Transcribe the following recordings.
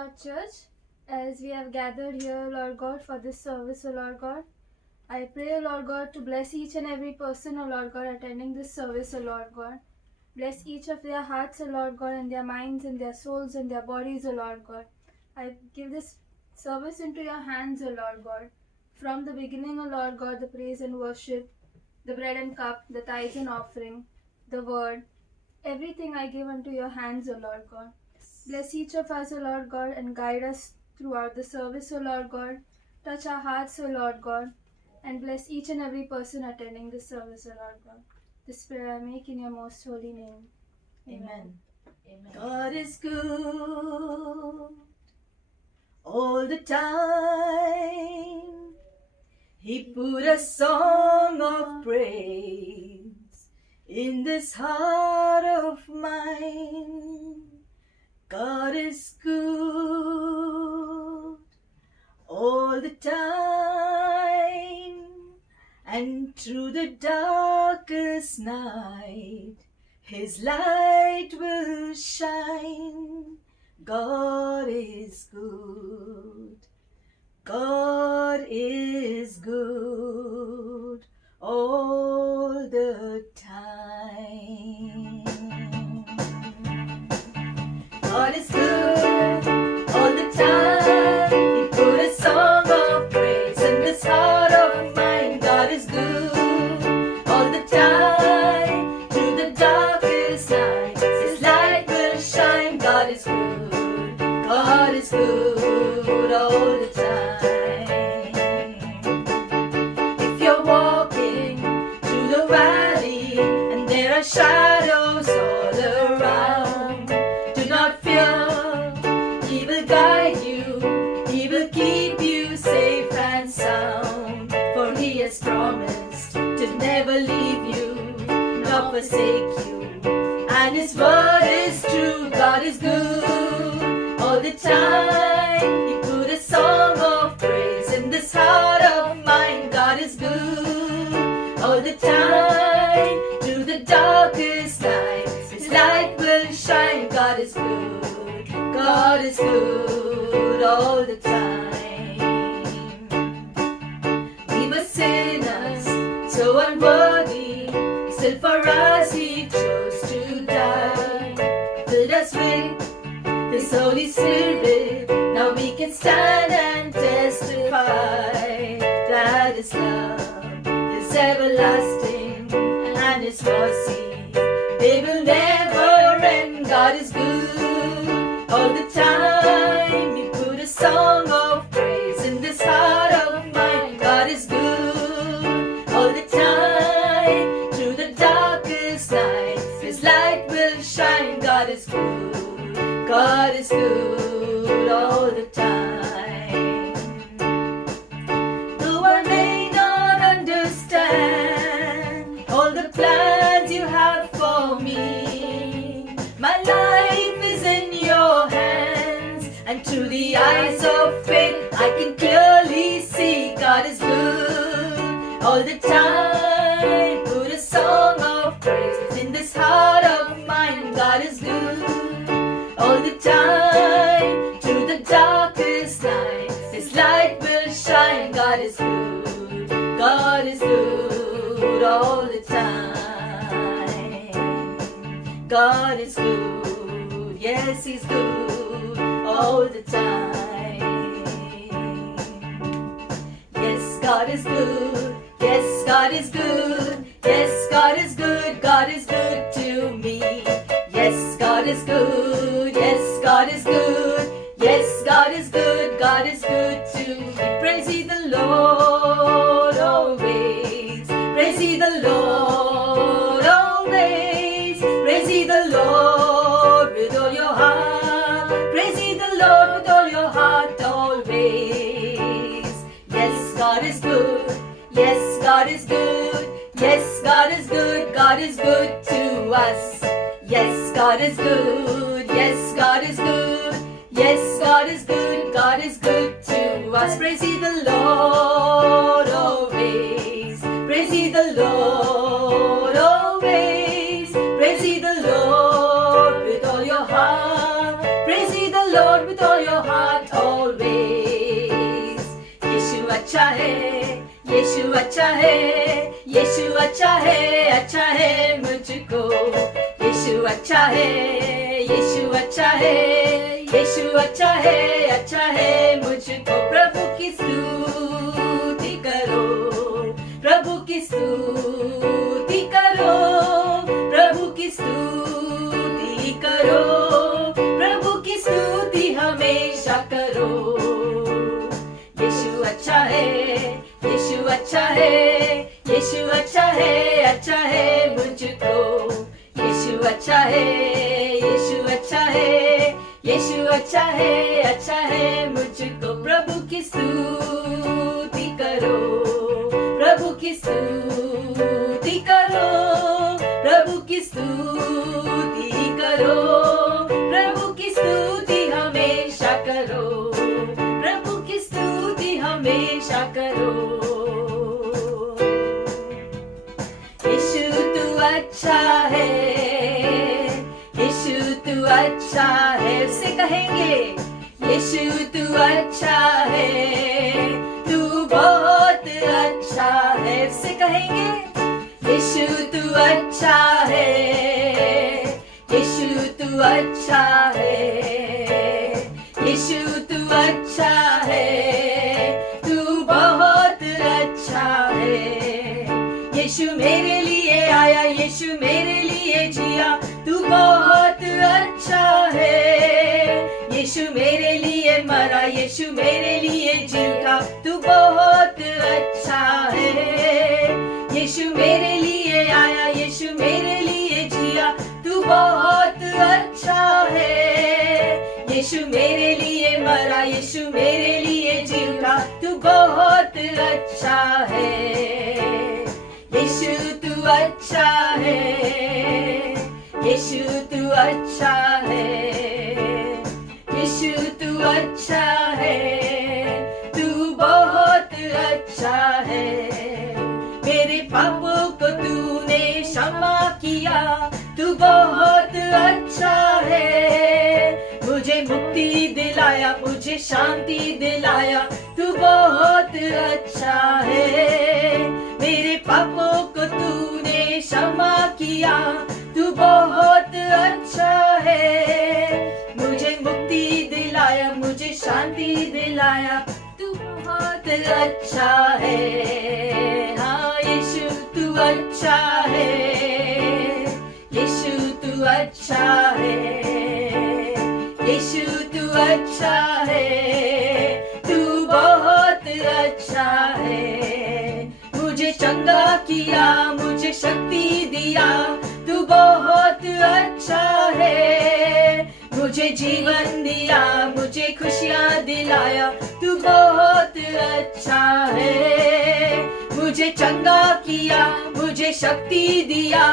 Lord Church, as we have gathered here, Lord God, for this service, O Lord God. I pray, O Lord God, to bless each and every person, O Lord God, attending this service, O Lord God. Bless each of their hearts, O Lord God, and their minds and their souls and their bodies, O Lord God. I give this service into your hands, O Lord God. From the beginning, O Lord God, the praise and worship, the bread and cup, the tithes and offering, the word, everything I give unto your hands, O Lord God. Bless each of us, O Lord God, and guide us throughout the service, O Lord God. Touch our hearts, O Lord God, and bless each and every person attending this service, O Lord God. This prayer I make in your most holy name. Amen. God is good all the time. He put a song of praise in this heart of mine. God is good all the time, and through the darkest night His light will shine. God is good. God is good all the time. God is good all the time. He put a song of praise in this heart of mine. God is good all the time. Through the darkest night, His light will shine. God is good. God is good all the time. If you're walking through the valley and there are shadows all around, do not fear. He will guide you. He will keep you safe and sound. For He has promised to never leave you nor forsake you. And His word is true. God is good all the time. He put a song of praise in this heart of mine. God is good all the time. Through the darkest night, His light will shine. God is good. God is good all the time. We were sinners, so unworthy, still for us He chose to die. Filled us with His Holy Spirit, now we can stand and testify that His love is everlasting and His mercy, they will never end. God is good all the time. He put a song of praise in this heart of mine. God is good all the time. Through the darkest night, His light will shine. God is good. God is good all the time. Though I may not understand all the plans you have for me, my life is in your hands, and through the eyes of faith I can clearly see God is good all the time. Put a song of praise in this heart of mine. God is good all the time. Through the darkest night, His light will shine. God is good. God is good all the time. God is good. Yes, He's good all the time. Yes, God is good. Yes, God is good. Yes, God is good. God is good to me. Yes, God is good. Yes, God is good. Yes, God is good. God is good to me. Praise ye the Lord always. Praise ye the Lord always. Praise ye the Lord with all your heart. Praise ye the Lord with all your heart always. Yes, God is good. Yes, God is good. Yes, God is good. God is good to us. Yes, God is good. Yes, God is good. Yes, God is good. God is good to us. Praise ye the Lord always. Praise ye the Lord always. Praise ye the Lord with all your heart. Praise ye the Lord with all your heart. अच्छा है, यीशु अच्छा है मुझको। यीशु अच्छा है, यीशु अच्छा है, यीशु अच्छा है मुझको। प्रभु की स्तुति करो, प्रभु की स्तुति करो, प्रभु की स्तुति करो, प्रभु की स्तुति हमेशा करो। यीशु अच्छा है, यीशु अच्छा है, यीशु अच्छा है मुझको। यीशु अच्छा है, यीशु अच्छा है, यीशु अच्छा है मुझको। प्रभु की स्तुति करो, प्रभु की स्तुति करो, प्रभु की स्तुति करो, प्रभु की स्तुति हमेशा करो, प्रभु की स्तुति हमेशा करो। यीशु तू अच्छा है, यीशु तू अच्छा है, उससे कहेंगे यीशु तू अच्छा है, तू बहुत अच्छा है, उससे कहेंगे यीशु तू अच्छा है, यीशु तू अच्छा है, यीशु तू अच्छा है, तू बहुत अच्छा है। यीशु मेरे लिए आया, यीशु मेरे लिए जिया, तू बहुत अच्छा है। यीशु मेरे लिए मरा, यीशु मेरे लिए जी उठा, तू बहुत अच्छा है। यीशु मेरे लिए आया, यीशु मेरे लिए जिया, तू बहुत अच्छा है। यीशु मेरे लिए मरा, यीशु मेरे लिए जी उठा, तू बहुत अच्छा है। यीशु तू अच्छा है, यीशु तू अच्छा है, यीशु तू अच्छा है, तू बहुत अच्छा है। मेरे पापों को तूने क्षमा किया, तू बहुत अच्छा है। मुझे मुक्ति दिलाया, मुझे शांति दिलाया, तू बहुत अच्छा है। मेरे पापों को तूने क्षमा किया, तू बहुत अच्छा है। मुझे मुक्ति दिलाया, मुझे शांति दिलाया, तू बहुत अच्छा है। हाँ यीशु तू अच्छा है, यीशु तू अच्छा है, यीशु तू अच्छा है, तू बहुत अच्छा है। मुझे चंगा किया, मुझे शक्ति दिया, तू बहुत अच्छा है। मुझे जीवन दिया, मुझे खुशियाँ दिलाया, तू बहुत अच्छा है। मुझे चंगा किया, मुझे शक्ति दिया,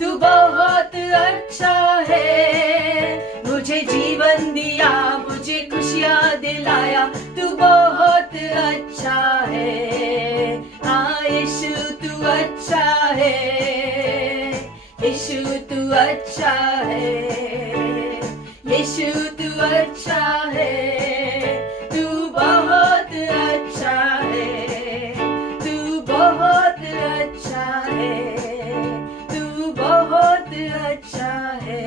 तू बहुत अच्छा है। मुझे जीवन दिया, मुझे खुशियाँ दिलाया, तू बहुत अच्छा है। हाँ यीशु तू अच्छा है, यीशु तू अच्छा है, यीशु तू अच्छा है, तू बहुत अच्छा है, तू बहुत अच्छा है, तू बहुत अच्छा है।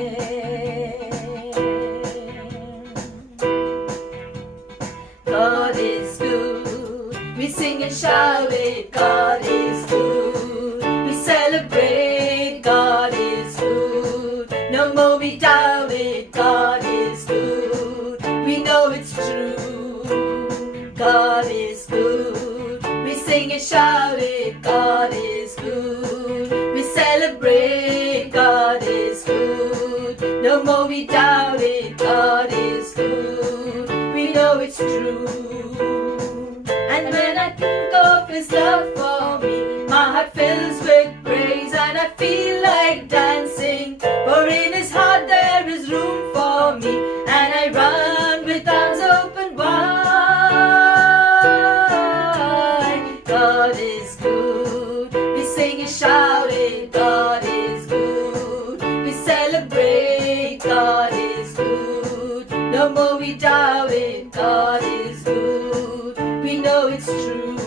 God is good. We sing and shout it. God is good. We celebrate. God is good. No more we doubt it. God is good. We know it's true. God is good. We sing and shout it. God is good. We celebrate. God is good. No more we doubt it. God is good. We know it's true. And when I think of His love for me, my heart fills with praise and I feel like dancing. For in His heart there is room for me, and I run with arms open wide. God is good. We sing and shout it. God is good. We celebrate. God is good. No more we doubt it. God is good. We know it's true.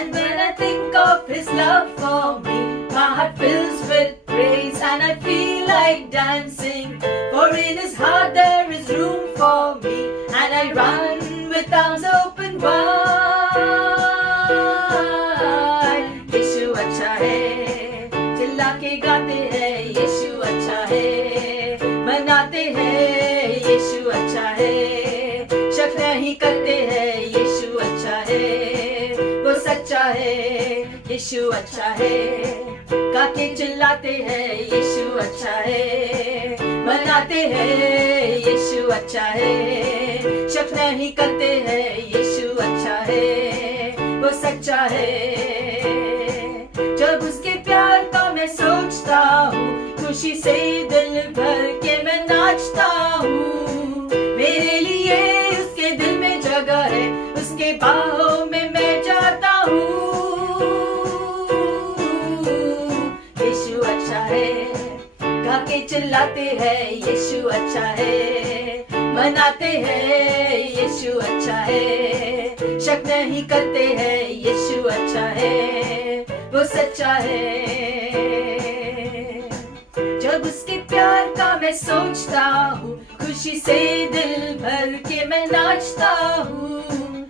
And when I think of His love for me, my heart fills with praise and I feel like dancing. For in His heart there is room for me and I run with arms open wide. यीशु अच्छा है, चिल्ला के गाते हैं यीशु अच्छा है, मनाते हैं यीशु अच्छा है, शक नहीं करते हैं यीशु अच्छा है, वो सच्चा है यीशु अच्छा है, गाके चिल्लाते हैं यीशु अच्छा है, मनाते हैं यीशु अच्छा है, शक नहीं करते हैं यीशु अच्छा है, वो सच्चा है। जब उसके प्यार का मैं सोचता हूँ, खुशी से दिल भर के मैं नाचता हूँ। मेरे लिए उसके दिल में जगह है, उसके बाहों में मैं जाता हूँ। यीशु अच्छा है, गा के चिल्लाते हैं यीशु अच्छा है, मनाते हैं यीशु अच्छा है, शक नहीं करते हैं यीशु अच्छा है, वो सच्चा है। जब उसके प्यार का मैं सोचता हूँ, खुशी से दिल भर के मैं नाचता हूँ।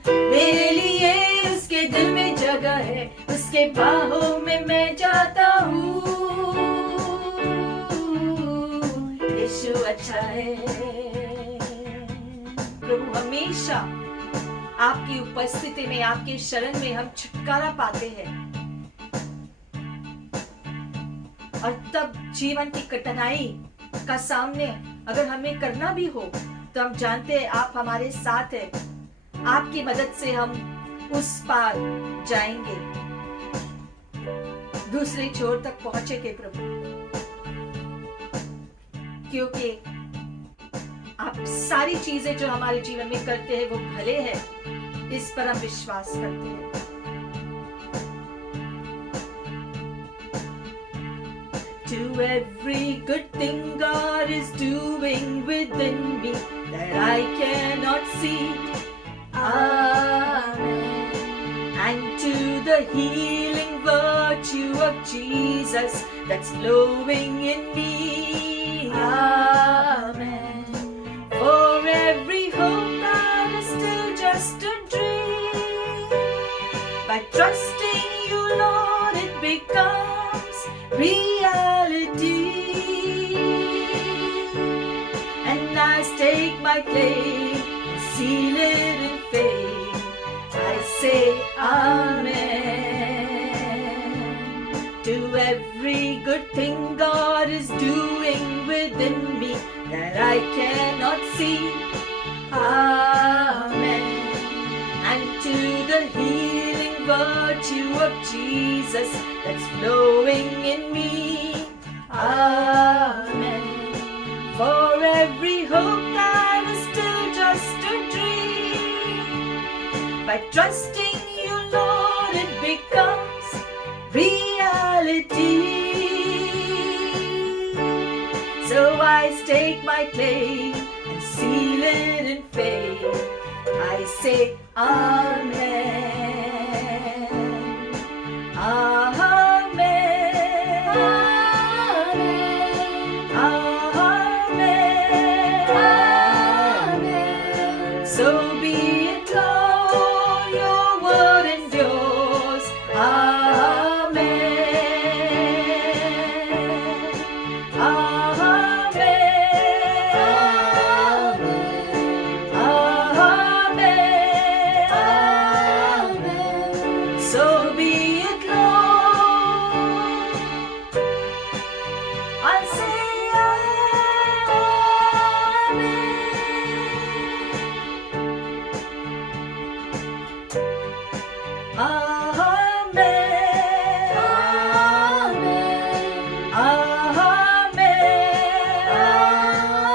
मेरे लिए उसके दिल में जगह है, उसके बाहों में मैं जाता हूँ। यीशु अच्छा है। प्रभु हमेशा आपकी उपस्थिति में, आपके शरण में हम छुटकारा पाते हैं। और तब जीवन की कठिनाई का सामने अगर हमें करना भी हो, तो हम जानते हैं आप हमारे साथ हैं। आपकी मदद से हम उस पार जाएंगे, दूसरे छोर तक पहुंचेंगे प्रभु, क्योंकि आप सारी चीजें जो हमारे जीवन में करते हैं वो भले हैं, इस पर हम विश्वास करते हैं। To every good thing God is doing within me that I cannot see. Amen. And to the healing virtue of Jesus that's flowing in me. Amen. For every hope that is still just a dream, by trusting you, Lord, it becomes reality. And I stake my claim and seal it in faith. I say Amen. To every good thing God is doing within me that I cannot see. Amen. And to the healing virtue of Jesus that's flowing in me. Amen. For every hope that is still just a dream, by trusting you, Lord, it becomes reality. So I stake my claim and seal it in faith. I say Amen. Amen. Amen. Amen. So be it, Lord, your word endures. Amen. Amen. Amen. So be it, Lord. I'll say Amen. Amen.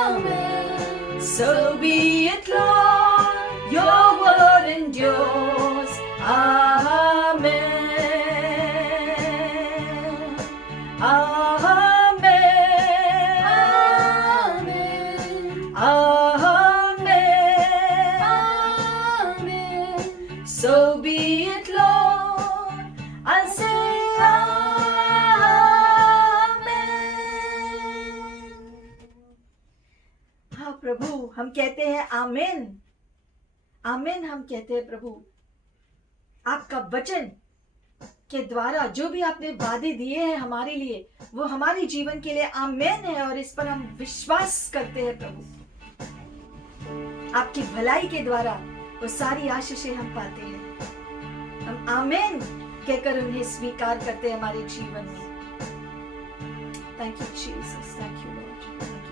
Amen. So be it, Lord, your word endures. Amen. Amen. Amen. So be it, Lord. प्रभु हम कहते हैं आमीन, आमीन हम कहते हैं प्रभु। आपका वचन के द्वारा जो भी आपने वादे दिए हैं हमारे लिए, वो हमारे जीवन के लिए आमीन है, और इस पर हम विश्वास करते हैं प्रभु। आपकी भलाई के द्वारा वो सारी आशीषें हम पाते हैं। हम आमीन कहकर उन्हें स्वीकार करते हैं हमारे जीवन में। Thank you Jesus, thank you Lord, thank you father.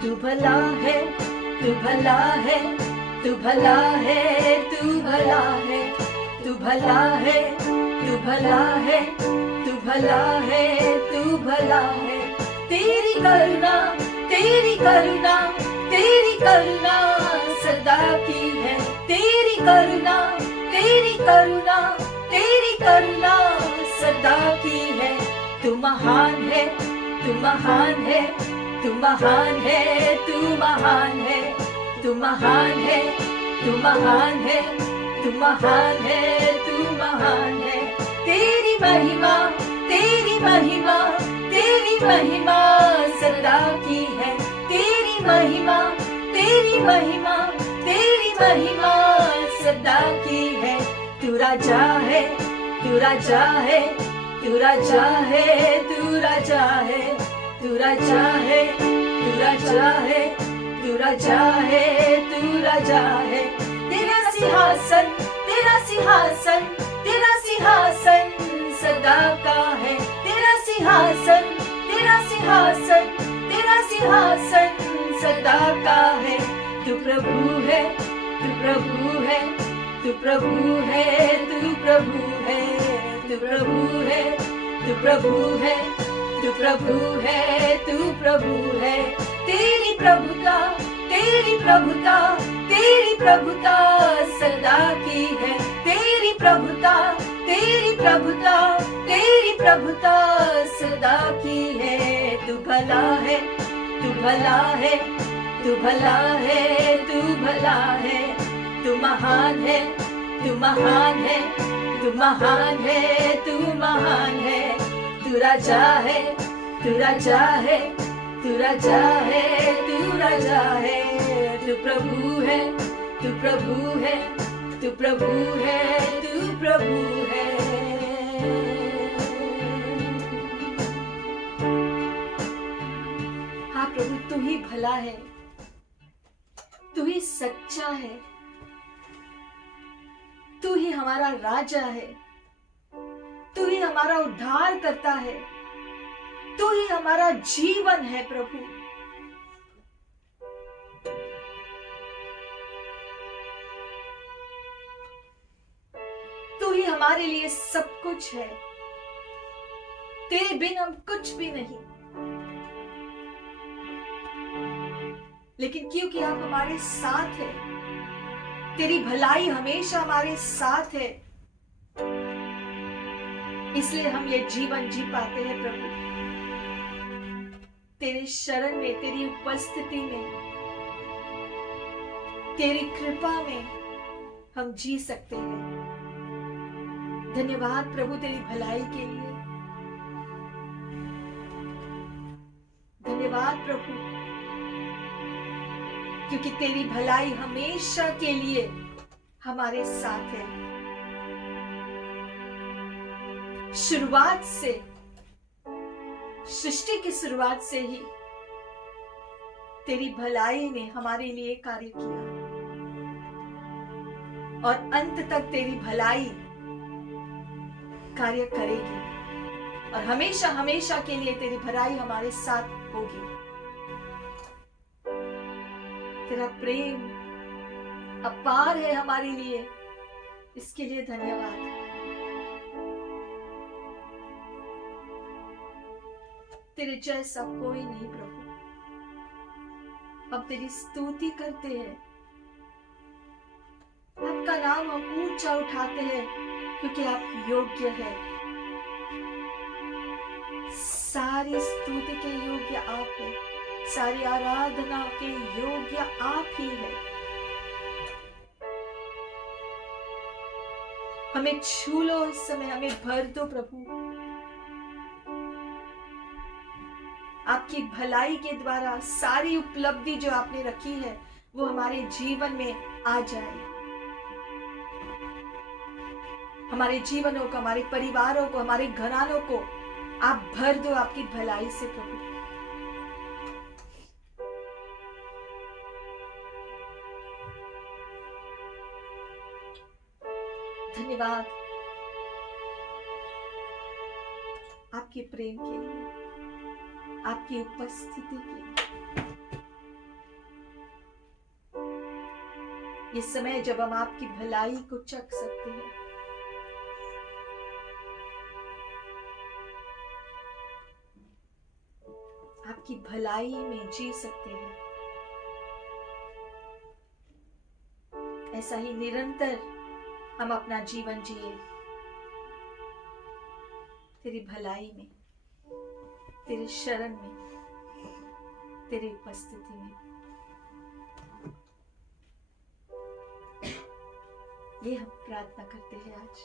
तू भला है, तू भला है, तू भला है, तू भला है, तू भला है, तू भला है, तू भला है, तू भला है। तेरी करुणा, तेरी करुणा, तेरी करुणा सदा की है। तेरी करुणा, तेरी करुणा, तेरी करुणा सदा की है। तू महान है, तू महान है, तू महान है, तू महान है, तू महान है, तू महान है, तू महान है, तू महान है। तेरी महिमा, तेरी महिमा, तेरी महिमा सदा की है। तेरी महिमा, तेरी महिमा, तेरी महिमा सदा की है। तू राजा है, तू राजा है, तू राजा है, तू राजा है, तू राजा है, तू राजा है, तू राजा है, तू राजा है। तेरा सिंहासन, तेरा सिंहासन, तेरा सिंहासन सदा का है। तेरा सिंहासन, तेरा सिंहासन, तेरा सिंहासन सदा का है। तू प्रभु है, तू प्रभु है, तू प्रभु है, तू प्रभु है, तू प्रभु है, तू प्रभु है, तू प्रभु है, तू प्रभु है। तेरी प्रभुता, तेरी प्रभुता, तेरी प्रभुता सदा की है। तेरी प्रभुता, तेरी प्रभुता, तेरी प्रभुता सदा की है। तू भला है, तू भला है, तू भला है, तू भला है, तू महान है, तू महान है, तू महान है, तू महान है। तू राजा है, तू राजा है, तू राजा है, तू राजा है। तू प्रभु है, तू प्रभु है, तू प्रभु है, तू प्रभु है। हाँ प्रभु, तू ही भला है, तू ही सच्चा है, तू ही हमारा राजा है, तू ही हमारा उद्धार करता है, तू ही हमारा जीवन है प्रभु। तू ही हमारे लिए सब कुछ है। तेरे बिन हम कुछ भी नहीं। लेकिन क्योंकि आप हमारे साथ है, तेरी भलाई हमेशा हमारे साथ है, इसलिए हम ये जीवन जी पाते हैं प्रभु। तेरे शरण में, तेरी उपस्थिति में, तेरी कृपा में हम जी सकते हैं। धन्यवाद प्रभु तेरी भलाई के लिए। धन्यवाद प्रभु, क्योंकि तेरी भलाई हमेशा के लिए हमारे साथ है। शुरुआत से, सृष्टि की शुरुआत से ही तेरी भलाई ने हमारे लिए कार्य किया, और अंत तक तेरी भलाई कार्य करेगी, और हमेशा हमेशा के लिए तेरी भलाई हमारे साथ होगी। तेरा प्रेम अपार है हमारे लिए, इसके लिए धन्यवाद। तेरे जैसा कोई नहीं प्रभु। हम तेरी स्तुति करते हैं, आपका नाम हम ऊंचा उठाते हैं, क्योंकि आप योग्य है। सारी स्तुति के योग्य आप है, सारी आराधना के योग्य आप ही है। हमें छू लो इस समय, हमें भर दो प्रभु। आपकी भलाई के द्वारा सारी उपलब्धि जो आपने रखी है वो हमारे जीवन में आ जाए। हमारे जीवनों को, हमारे परिवारों को, हमारे घरानों को आप भर दो आपकी भलाई से प्रभु। धन्यवाद आपके प्रेम के लिए, आपकी उपस्थिति के लिए। ये समय जब हम आपकी भलाई को चख सकते हैं, आपकी भलाई में जी सकते हैं। ऐसा ही निरंतर हम अपना जीवन जिए तेरी भलाई में, तेरे शरण में, तेरी उपस्थिति में। ये हम प्रार्थना करते हैं आज,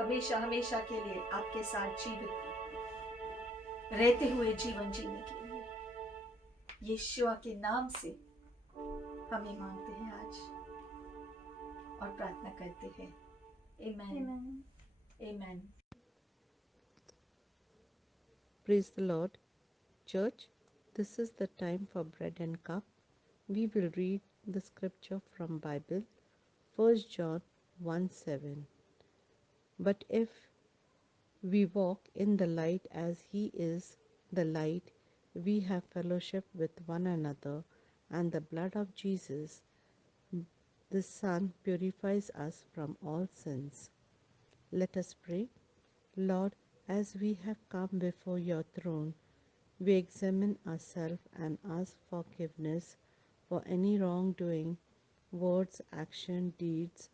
हमेशा हमेशा के लिए आपके साथ जीवित रहते हुए जीवन जीने के लिए यीशुआ के नाम से हमें मांगते हैं आज और प्रार्थना करते हैं। आमेन, आमेन। Praise the Lord. Church, this is the time for bread and cup. We will read the scripture from Bible, 1 John 1:7. But if we walk in the light as he is the light, we have fellowship with one another, and the blood of Jesus, the Son, purifies us from all sins. Let us pray. Lord, as we have come before your throne, we examine ourselves and ask forgiveness for any wrongdoing, words, action, deeds.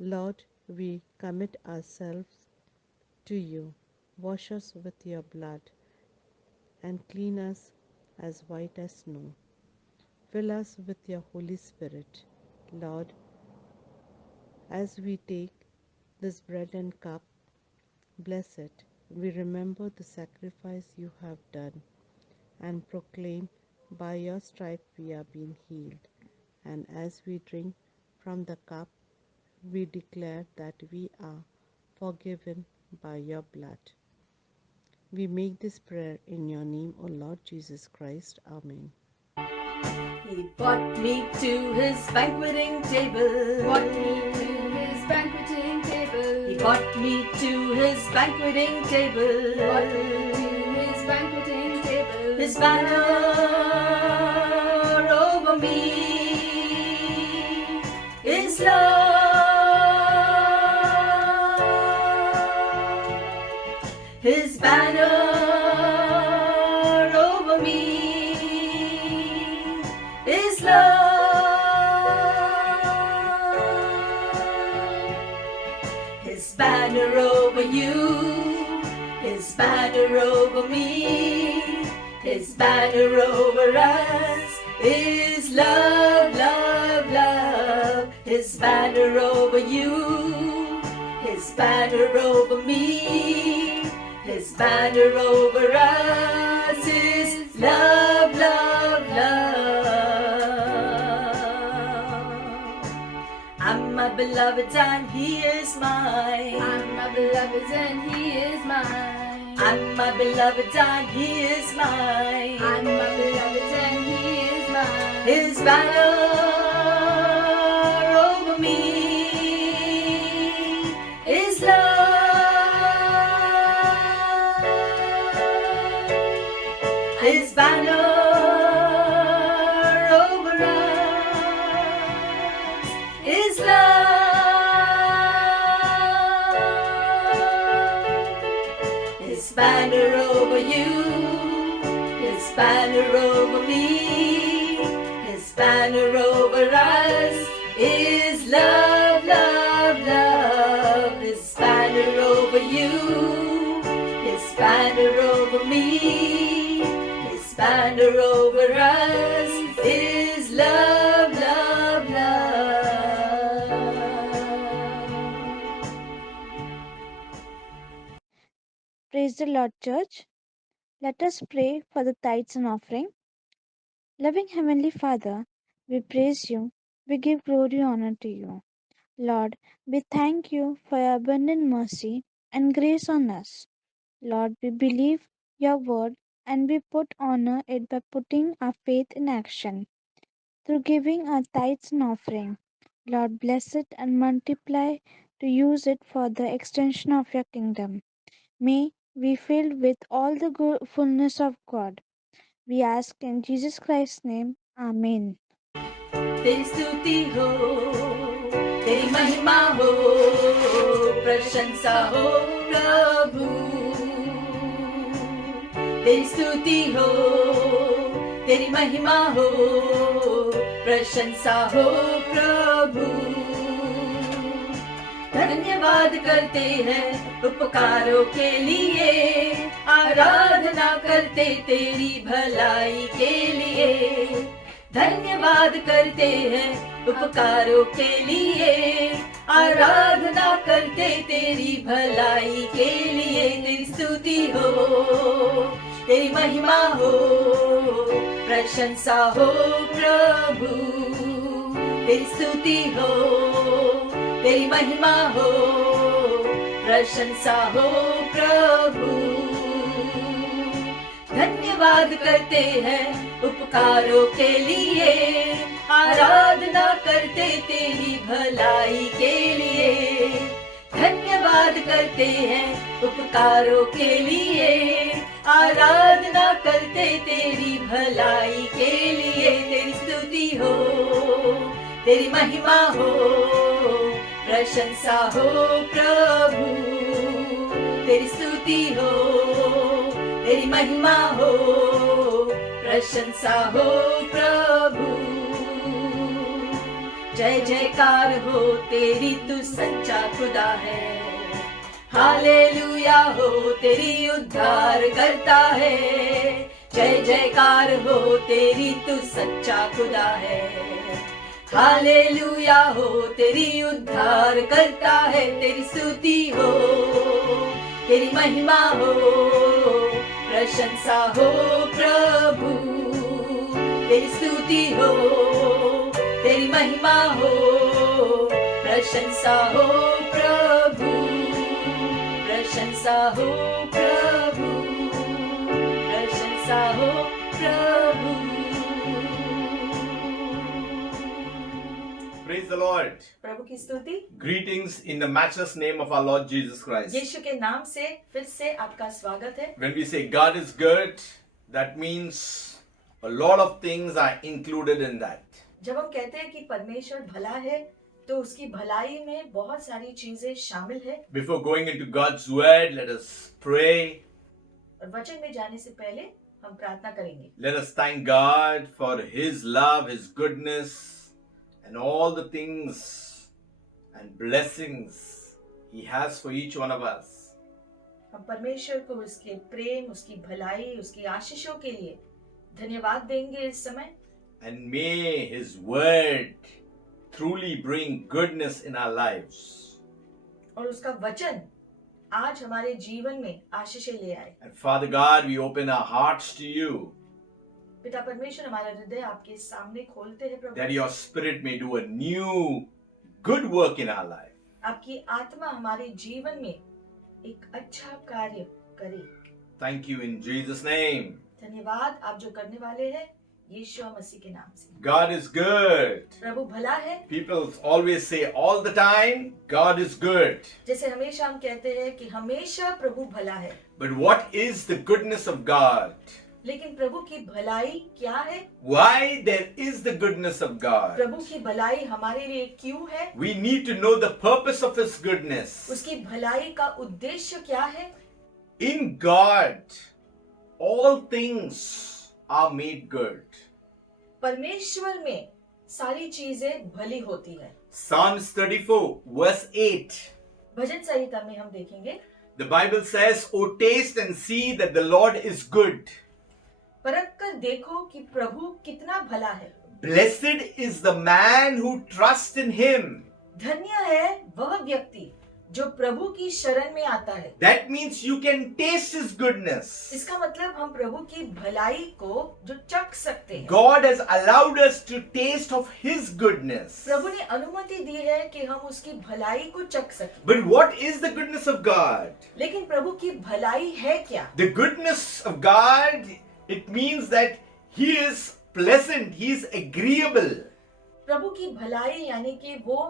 Lord, we commit ourselves to you. Wash us with your blood and clean us as white as snow. Fill us with your Holy Spirit. Lord, as we take this bread and cup, bless it. We remember the sacrifice you have done and proclaim, by your stripe we are being healed. And as we drink from the cup, we declare that we are forgiven by your blood. We make this prayer in your name, O Lord Jesus Christ. Amen. He brought me to his banqueting table. Brought me to his banqueting table. He brought me to his banqueting table. Brought me to his banqueting table. His banner over me is love. His banner over me is love. His banner over you, his banner over me, his banner over us is love, love, love. His banner over you, his banner over me, his banner over us is love, love, love. I'm my beloved and he is mine. I'm my beloved and he is mine. I'm my beloved and he is mine. I'm my beloved and he is mine. His banner over me is love. His banner over us is love. His banner over you, his banner over me, his banner over us is love, love, love. His banner over you, his banner over me, his banner over us is love, love, love. Praise the Lord, church. Let us pray for the tithes and offering. Loving Heavenly Father, we praise you, we give glory and honor to you. Lord, we thank you for your abundant mercy and grace on us. Lord, we believe your word and we put honor it by putting our faith in action through giving our tithes and offering. Lord, bless it and multiply to use it for the extension of your kingdom. May we filled with all the fullness of God. We ask in Jesus Christ's name. Amen. तेरी स्तुति हो, तेरी महिमा हो, प्रशंसा हो प्रभु। तेरी स्तुति हो, तेरी महिमा हो, प्रशंसा हो प्रभु। धन्यवाद करते हैं उपकारों के लिए, आराधना करते तेरी भलाई के लिए। धन्यवाद करते हैं उपकारों के लिए, आराधना करते तेरी भलाई के लिए। तेरी स्तुति हो, तेरी महिमा हो, प्रशंसा हो प्रभु। तेरी स्तुति हो, तेरी महिमा हो, प्रशंसा हो प्रभु। धन्यवाद करते हैं उपकारों के लिए, आराधना करते तेरी भलाई के लिए। धन्यवाद करते हैं उपकारों के लिए, आराधना करते तेरी भलाई के लिए। तेरी स्तुति हो, तेरी महिमा हो, प्रशंसा हो प्रभु। तेरी स्तुति हो, तेरी महिमा हो, प्रशंसा हो प्रभु। जय जयकार हो तेरी, तू सच्चा खुदा है। हालेलुया हो तेरी, उद्धार करता है। जय जयकार हो तेरी, तू सच्चा खुदा है। हालेलुया हो तेरी, उद्धार करता है। तेरी स्तुति हो, तेरी महिमा हो, प्रशंसा हो प्रभु। तेरी स्तुति हो, तेरी महिमा हो, प्रशंसा हो प्रभु। प्रशंसा हो प्रभु, प्रशंसा हो प्रभु। Praise the Lord. प्रभु की स्तुति। Greetings in the matchless name of our Lord Jesus Christ. यीशु के नाम से फिर से आपका स्वागत है। When we say God is good, that means a lot of things are included in that. जब हम कहते हैं कि परमेश्वर भला है, तो उसकी भलाई में बहुत सारी चीजें शामिल है। Before going into God's word, let us pray. और वचन में जाने से पहले हम प्रार्थना करेंगे। Let us thank God for His love, His goodness, and all the things and blessings He has for each one of us. हम परमेश्वर को उसके प्रेम, उसकी भलाई, उसकी आशीषों के लिए धन्यवाद देंगे इस समय। And may His word truly bring goodness in our lives. और उसका वचन आज हमारे जीवन में आशीषें ले आए। And Father God, we open our hearts to you, पिता परमेश्वर, हमारा हृदय आपके सामने खोलते हैं प्रभु, that your Spirit may do a new good work in our life. आपकी आत्मा हमारे जीवन में एक अच्छा कार्य करे। Thank you in Jesus' name. धन्यवाद आप जो करने वाले हैं यीशु मसीह के नाम से। God is good. प्रभु भला है। People always say all the time, God is good. जैसे हमेशा हम कहते हैं कि हमेशा प्रभु भला है। But what is the goodness of God? लेकिन प्रभु की भलाई क्या है? Why there is the goodness of God? प्रभु की भलाई हमारे लिए क्यों है? We need to know the purpose of His goodness. उसकी भलाई का उद्देश्य क्या है? In God, all things are made good. परमेश्वर में सारी चीजें भली होती है। Psalms 34 verse 8. भजन संहिता में हम देखेंगे, The Bible says, "O taste and see that the Lord is good. परख कर देखो कि प्रभु कितना भला है। Blessed is the man who trusts in Him." धन्य है वह व्यक्ति जो प्रभु की शरण में आता है, that means you can taste His goodness. इसका मतलब हम प्रभु की भलाई को जो चख सकते हैं। God has allowed us to taste of His goodness. प्रभु ने अनुमति दी है कि हम उसकी भलाई को चख सकें। But what is the goodness of God? लेकिन प्रभु की भलाई है क्या? The goodness of God, it means that He is pleasant, He is agreeable. प्रभु की भलाई यानी कि वो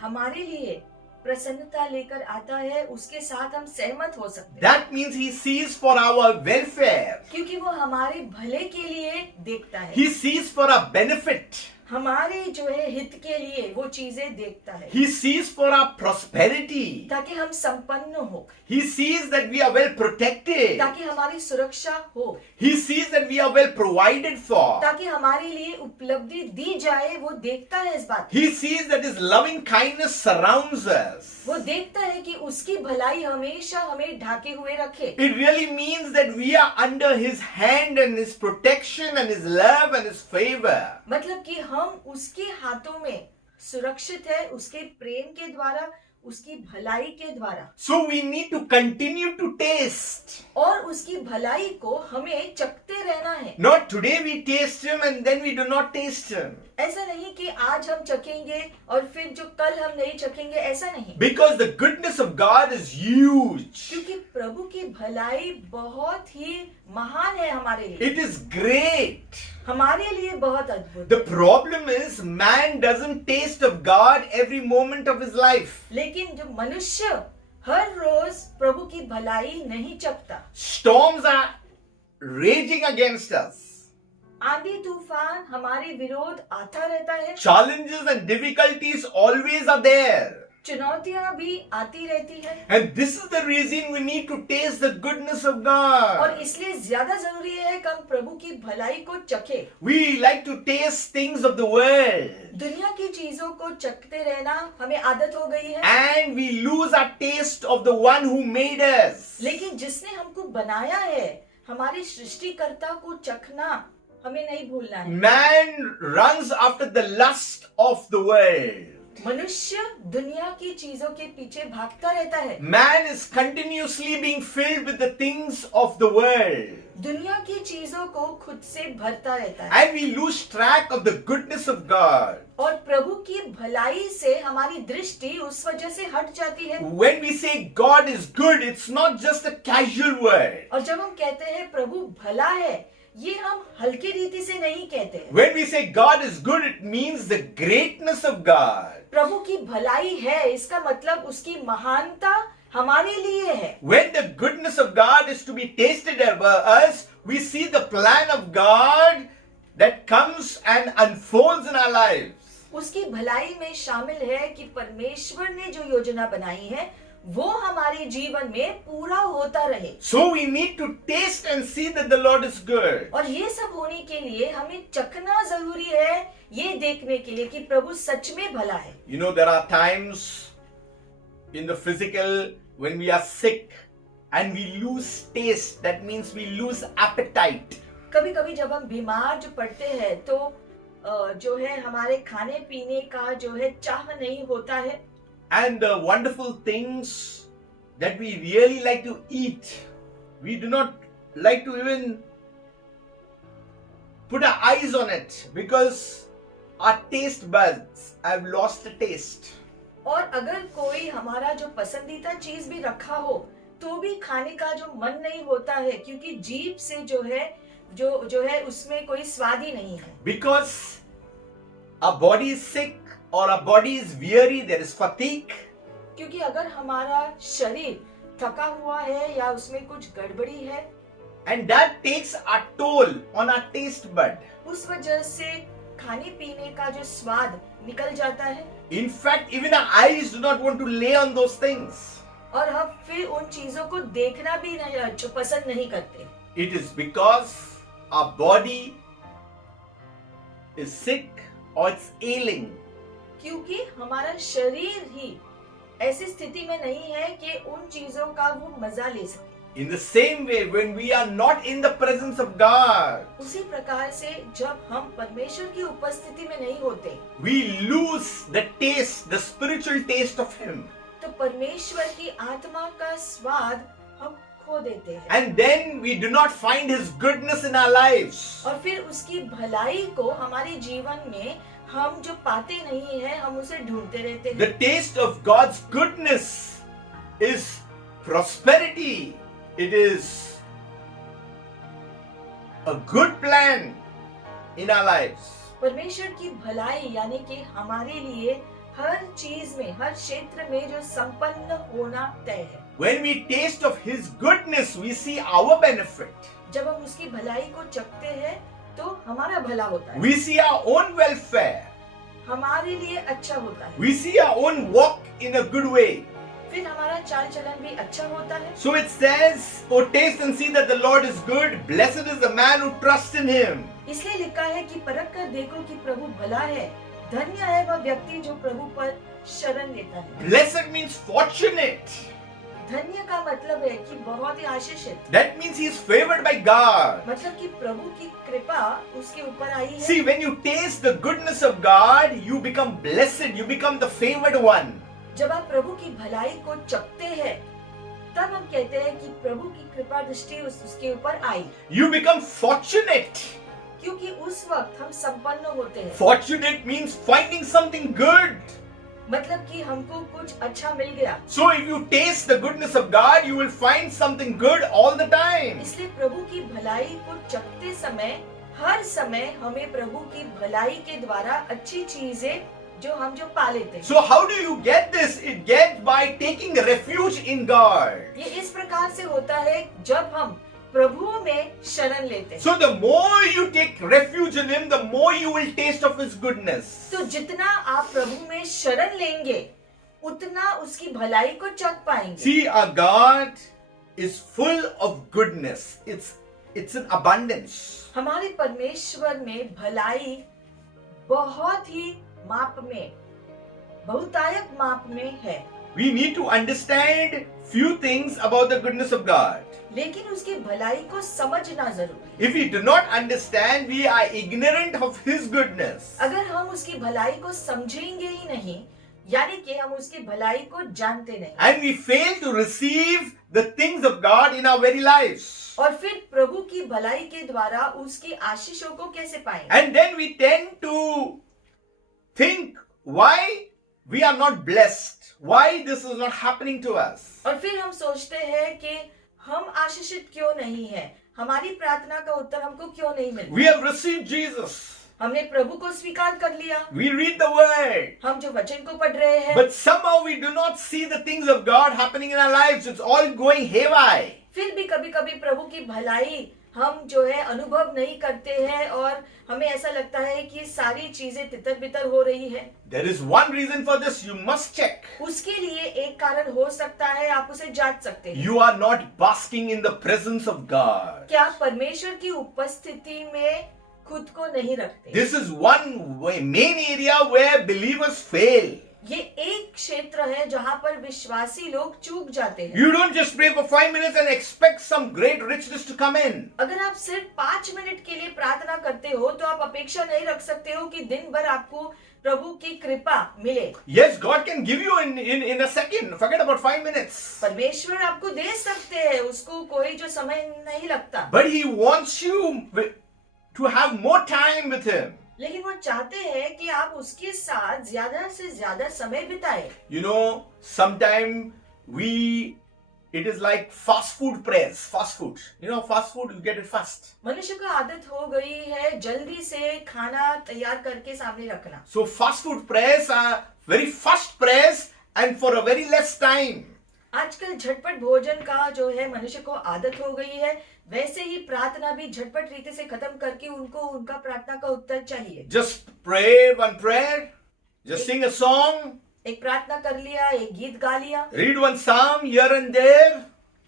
हमारे लिए प्रसन्नता लेकर आता है, उसके साथ हम सहमत हो सकते हैं, That means He sees for our welfare. क्योंकि वो हमारे भले के लिए देखता है, He sees for our benefit. हमारे जो है हित के लिए वो चीजें देखता है, He sees for our prosperity. ताकि हम संपन्न हो, He sees that we are well protected. ताकि हमारी सुरक्षा हो, He sees that we are well provided for. ताकि हमारे लिए उपलब्धि दी जाए, वो देखता है इस बात। He sees that His loving kindness surrounds us. वो देखता है कि उसकी भलाई हमेशा हमें ढाके हुए रखे। It really means that we are under His hand and His protection and His love and His favor. मतलब कि हम उसके हाथों में सुरक्षित है, उसके प्रेम के द्वारा, उसकी भलाई के द्वारा, So we need to continue to taste. और उसकी भलाई को हमें चखते रहना है। Not today we taste Him and then we do not taste Him. ऐसा नहीं कि आज हम चखेंगे और फिर जो कल हम नहीं चखेंगे, ऐसा नहीं, Because the goodness of God is huge. क्योंकि प्रभु की भलाई बहुत ही महान है हमारे लिए, It is great. हमारे लिए बहुत अद्भुत। The problem is man doesn't taste of God every moment of his life. लेकिन जो मनुष्य हर रोज प्रभु की भलाई नहीं चखता, Storms are raging against us. आंधी तूफान हमारे विरोध आता रहता है, Challenges and difficulties always are there. चुनौतियां भी आती रहती है, And this is the reason we need to taste the goodness of और God. इसलिए ज्यादा जरूरी है कि हम प्रभु की भलाई को चखे। We like to taste things of the world. दुनिया की चीजों को चखते रहना हमें आदत हो गई है, And we lose our taste of the one who made us. लेकिन जिसने हमको बनाया है, हमारे सृष्टिकर्ता को चखना हमें नहीं भूलना है। Man runs after the lust of the world. मनुष्य दुनिया की चीजों के पीछे भागता रहता है, Man is continuously being filled with the things of the world. दुनिया की चीजों को खुद से भरता रहता है, And we lose track of the goodness of God. और प्रभु की भलाई से हमारी दृष्टि उस वजह से हट जाती है। When we say God is good, it's not just a casual word. और जब हम कहते हैं प्रभु भला है, ये हम हल्की रीति से नहीं कहते हैं। When we say God is good, it means the greatness of God. प्रभु की भलाई है, इसका मतलब उसकी महानता हमारे लिए है। When the goodness of God is to be tasted by us, we see the plan of God that comes and unfolds in our lives. उसकी भलाई में शामिल है कि परमेश्वर ने जो योजना बनाई है, वो हमारे जीवन में पूरा होता रहे। So we need to taste and see that the Lord is good. और ये सब होने के लिए हमें चखना जरूरी है, ये देखने के लिए कि प्रभु सच में भला है। You know, there are times in the physical when we are sick and we lose taste. That means we lose appetite. कभी कभी जब हम बीमार जो पड़ते हैं तो जो है हमारे खाने पीने का जो है चाह नहीं होता है, And the wonderful things that we really like to eat, we do not like to even put our eyes on it because our taste buds have lost the taste. और अगर कोई हमारा जो पसंदीदा चीज भी रखा हो तो भी खाने का जो मन नहीं होता है, क्योंकि जीभ से जो है उसमें कोई स्वाद ही नहीं है। Because our body is sick or our body is weary, there is fatigue. क्योंकि अगर हमारा शरीर थका हुआ है या उसमें कुछ गड़बड़ी है, And that takes a toll on our taste bud. उस वजह से खाने पीने का जो स्वाद निकल जाता है, In fact, even our eyes do not want to lay on those things. और हम फिर उन चीजों को देखना भी नहीं पसंद नहीं करते। It is because our body is sick or it's ailing. क्योंकि हमारा शरीर ही ऐसी स्थिति में नहीं है कि उन चीजों का वो मजा ले सके। In the same way, when we are not in the presence of God, उसी प्रकार से जब हम परमेश्वर की उपस्थिति में नहीं होते, we lose the taste, the spiritual taste of Him. तो परमेश्वर की आत्मा का स्वाद हम खो देते हैं And then we do not find His goodness in our lives. और फिर उसकी भलाई को हमारे जीवन में हम जो पाते नहीं है हम उसे ढूंढते रहते हैं The taste of God's goodness is prosperity. It is a good plan in our lives. परमेश्वर की भलाई यानी कि हमारे लिए हर चीज में हर क्षेत्र में जो संपन्न होना तय है When we taste of His goodness, we see our benefit. जब हम उसकी भलाई को चखते हैं तो हमारा भला होता है We see our own welfare. हमारे लिए अच्छा होता है We see our own walk in a good way. फिर हमारा चाल चलन भी अच्छा होता है So it says, "Oh, taste and see that the Lord is good. Blessed is the man who trusts in Him." इसलिए लिखा है कि परख कर देखो कि प्रभु भला है धन्य है वह व्यक्ति जो प्रभु पर शरण लेता है Blessed means fortunate. धन्य का मतलब है कि बहुत ही आशीषित That means he is favored by God. मतलब कि प्रभु की कृपा उसके ऊपर आई है See, when you taste the goodness of God, you become blessed. You become the favored one. जब आप प्रभु की भलाई को चखते हैं तब हम कहते हैं कि प्रभु की कृपा दृष्टि उसके ऊपर आई You become fortunate. क्योंकि उस वक्त हम संपन्न होते हैं Fortunate means finding something good. मतलब कि हमको कुछ अच्छा मिल गया So if you taste the goodness of God, you will find something good all the time. इसलिए प्रभु की भलाई को चखते समय हर समय हमें प्रभु की भलाई के द्वारा अच्छी चीजें जो हम जो पा लेते हैं So how do you get this? It gets by taking refuge in God. ये इस प्रकार से होता है जब हम प्रभु में शरण लेते हैं So the more you take refuge in Him, the more you will taste of His goodness. तो जितना आप प्रभु में शरण लेंगे उतना उसकी भलाई को चख पाएंगे See, our God is full of goodness. It's an abundance. हमारे परमेश्वर में भलाई बहुत ही माप में बहुतायत माप में है We need to understand few things about the goodness of God. लेकिन उसकी भलाई को समझना जरूरी है If we do not understand, we are ignorant of His goodness. अगर हम उसकी भलाई को समझेंगे ही नहीं यानी कि हम उसकी भलाई को जानते नहीं And we fail to receive the things of God in our very lives. और फिर प्रभु की भलाई के द्वारा उसकी आशीषों को कैसे पाएंगे And then we tend to think why we are not blessed. Why this is not happening to us. और फिर हम सोचते हैं कि हम आशीषित क्यों नहीं है हमारी प्रार्थना का उत्तर हमको क्यों नहीं मिलता We have received Jesus. हमने प्रभु को स्वीकार कर लिया We read the word. हम जो वचन को पढ़ रहे हैं But somehow we do not see the things of God happening in our lives. It's all going haywire. फिर भी कभी कभी प्रभु की भलाई हम जो है अनुभव नहीं करते हैं और हमें ऐसा लगता है कि सारी चीजें तितर बितर हो रही है There is one reason for this. You must check. उसके लिए एक कारण हो सकता है आप उसे जांच सकते हैं You are not basking in the presence of God. क्या आप परमेश्वर की उपस्थिति में खुद को नहीं रखते This is one main area where believers fail. ये एक क्षेत्र है जहाँ पर विश्वासी लोग चूक जाते हैं You don't just pray for 5 minutes and expect some great richness to come in. अगर आप सिर्फ 5 मिनट के लिए प्रार्थना करते हो तो आप अपेक्षा नहीं रख सकते हो कि दिन भर आपको प्रभु की कृपा मिले Yes, God can give you in a second. Forget about 5 minutes. परमेश्वर आपको दे सकते हैं उसको कोई जो समय नहीं लगता But He wants you to have more time with Him. लेकिन वो चाहते हैं कि आप उसके साथ ज्यादा से ज्यादा समय बिताए You know, sometimes it is like fast food prayers. Fast food. You know, fast food, you get it fast. मनुष्य को आदत हो गई है जल्दी से खाना तैयार करके सामने रखना So fast food prayers are very fast prayers and for a very less time. आजकल झटपट भोजन का जो है मनुष्य को आदत हो गई है वैसे ही प्रार्थना भी झटपट रीति से खत्म करके उनको उनका प्रार्थना का उत्तर चाहिए Just pray one prayer, just sing a song, एक प्रार्थना कर लिया एक गीत गा लिया read one psalm here and there,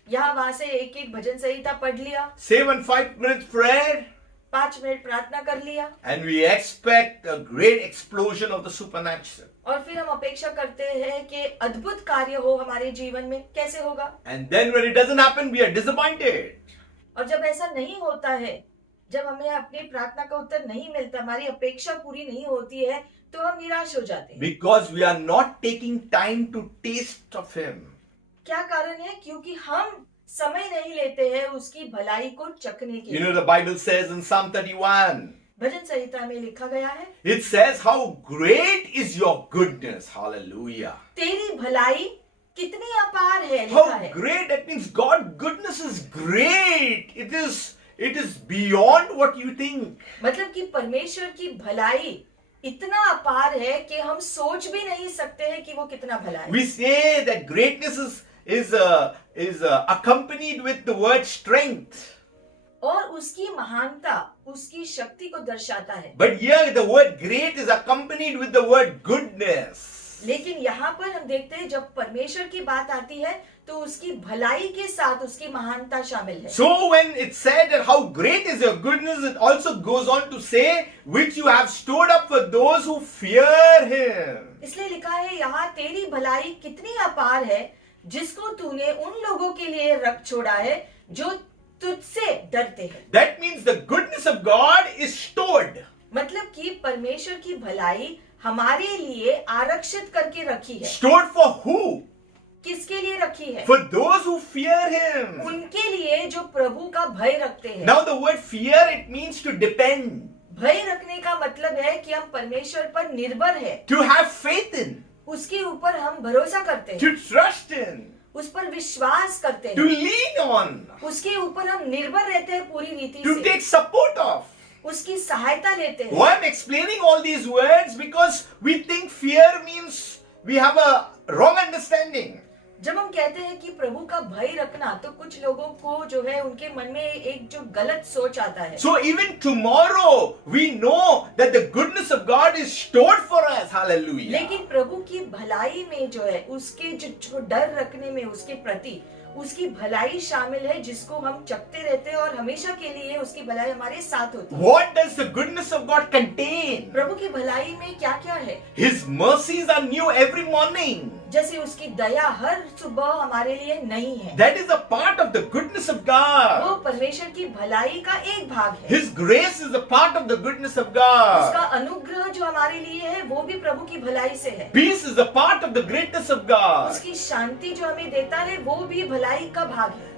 यहाँ वहां से एक एक भजन संहिता पढ़ लिया say one 5 minutes prayer, 5 minute प्रार्थना कर लिया and we expect a great explosion of the supernatural. और फिर हम अपेक्षा करते हैं कि अद्भुत कार्य हो हमारे जीवन में कैसे होगा And then when it doesn't happen, we are disappointed. और जब ऐसा नहीं होता है जब हमें अपनी प्रार्थना का उत्तर नहीं मिलता, हमारी अपेक्षा पूरी नहीं होती है, तो हम निराश हो जाते हैं। Because we are not taking time to taste of Him. क्या कारण है? क्योंकि हम समय नहीं लेते हैं उसकी भलाई को चखने के You know, लिए। the Bible says in Psalm 31, भजन संहिता में लिखा गया है, it says, how great is your goodness. Hallelujah. तेरी भलाई कितनी अपार है, लिखा How है। great, that means God's goodness is great. It is beyond what you think. मतलब कि परमेश्वर की भलाई इतना अपार है कि हम सोच भी नहीं सकते हैं कि वो कितना भला है। We say that greatness is accompanied with the word strength. और उसकी महानता उसकी शक्ति को दर्शाता है। But here the word great is accompanied with the word goodness. लेकिन यहाँ पर हम देखते हैं जब परमेश्वर की बात आती है तो उसकी भलाई के साथ उसकी महानता शामिल है। So when it's said that how great is your goodness, it also goes on to say, which you have stored up for those who fear Him. इसलिए लिखा है यहाँ तेरी भलाई कितनी अपार है जिसको तूने उन लोगों के लिए रख छोड़ा है जो तुझसे डरते हैं। That means the goodness of God is stored. मतलब कि परमेश्वर की भलाई हमारे लिए आरक्षित करके रखी है। Stored for who? किसके लिए रखी है? For those who fear Him. उनके लिए जो प्रभु का भय रखते हैं। Now the word fear, it means to depend. भय रखने का मतलब है कि हम परमेश्वर पर निर्भर है, To have faith in. उसके ऊपर हम भरोसा करते हैं, To trust in. उस पर विश्वास करते To हैं, lean on. उसके ऊपर हम निर्भर रहते हैं पूरी रीति To से, take support of. उसकी सहायता लेते हैं। Why I'm explaining all these words? Because we think fear means we have a wrong understanding. जब हम कहते हैं कि प्रभु का भय रखना, तो कुछ लोगों को जो है उनके मन में एक जो गलत सोच आता है। So even tomorrow we know that the goodness of God is stored for us. Hallelujah. लेकिन प्रभु की भलाई में जो है उसके जो डर रखने में उसके प्रति उसकी भलाई शामिल है, जिसको हम चखते रहते हैं और हमेशा के लिए उसकी भलाई हमारे साथ होती है। What does the goodness of God contain? प्रभु की भलाई में क्या क्या है? His mercies are new every morning. जैसे उसकी दया हर सुबह हमारे लिए नई है। That is a part of the goodness of God. वो परमेश्वर की भलाई का एक भाग है। His grace is a part of the goodness of उसका God. अनुग्रह जो हमारे लिए है वो भी प्रभु की भलाई से है। Peace is a part of the greatness of God. उसकी शांति जो हमें देता है वो भी भलाई का भाग है।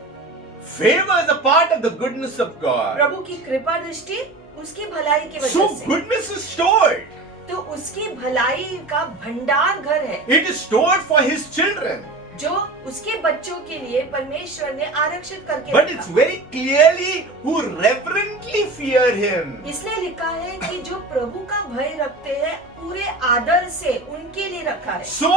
Favor is a part of the goodness of God. प्रभु की कृपा दृष्टि उसकी भलाई की So वजह से, goodness is stored. तो उसकी भलाई का भंडार घर है It is stored for His children. जो उसके बच्चों के लिए परमेश्वर ने आरक्षित करके But रखा। it's very clearly who reverently fear Him. इसलिए लिखा है कि जो प्रभु का भय रखते हैं पूरे आदर से उनके लिए रखा है। So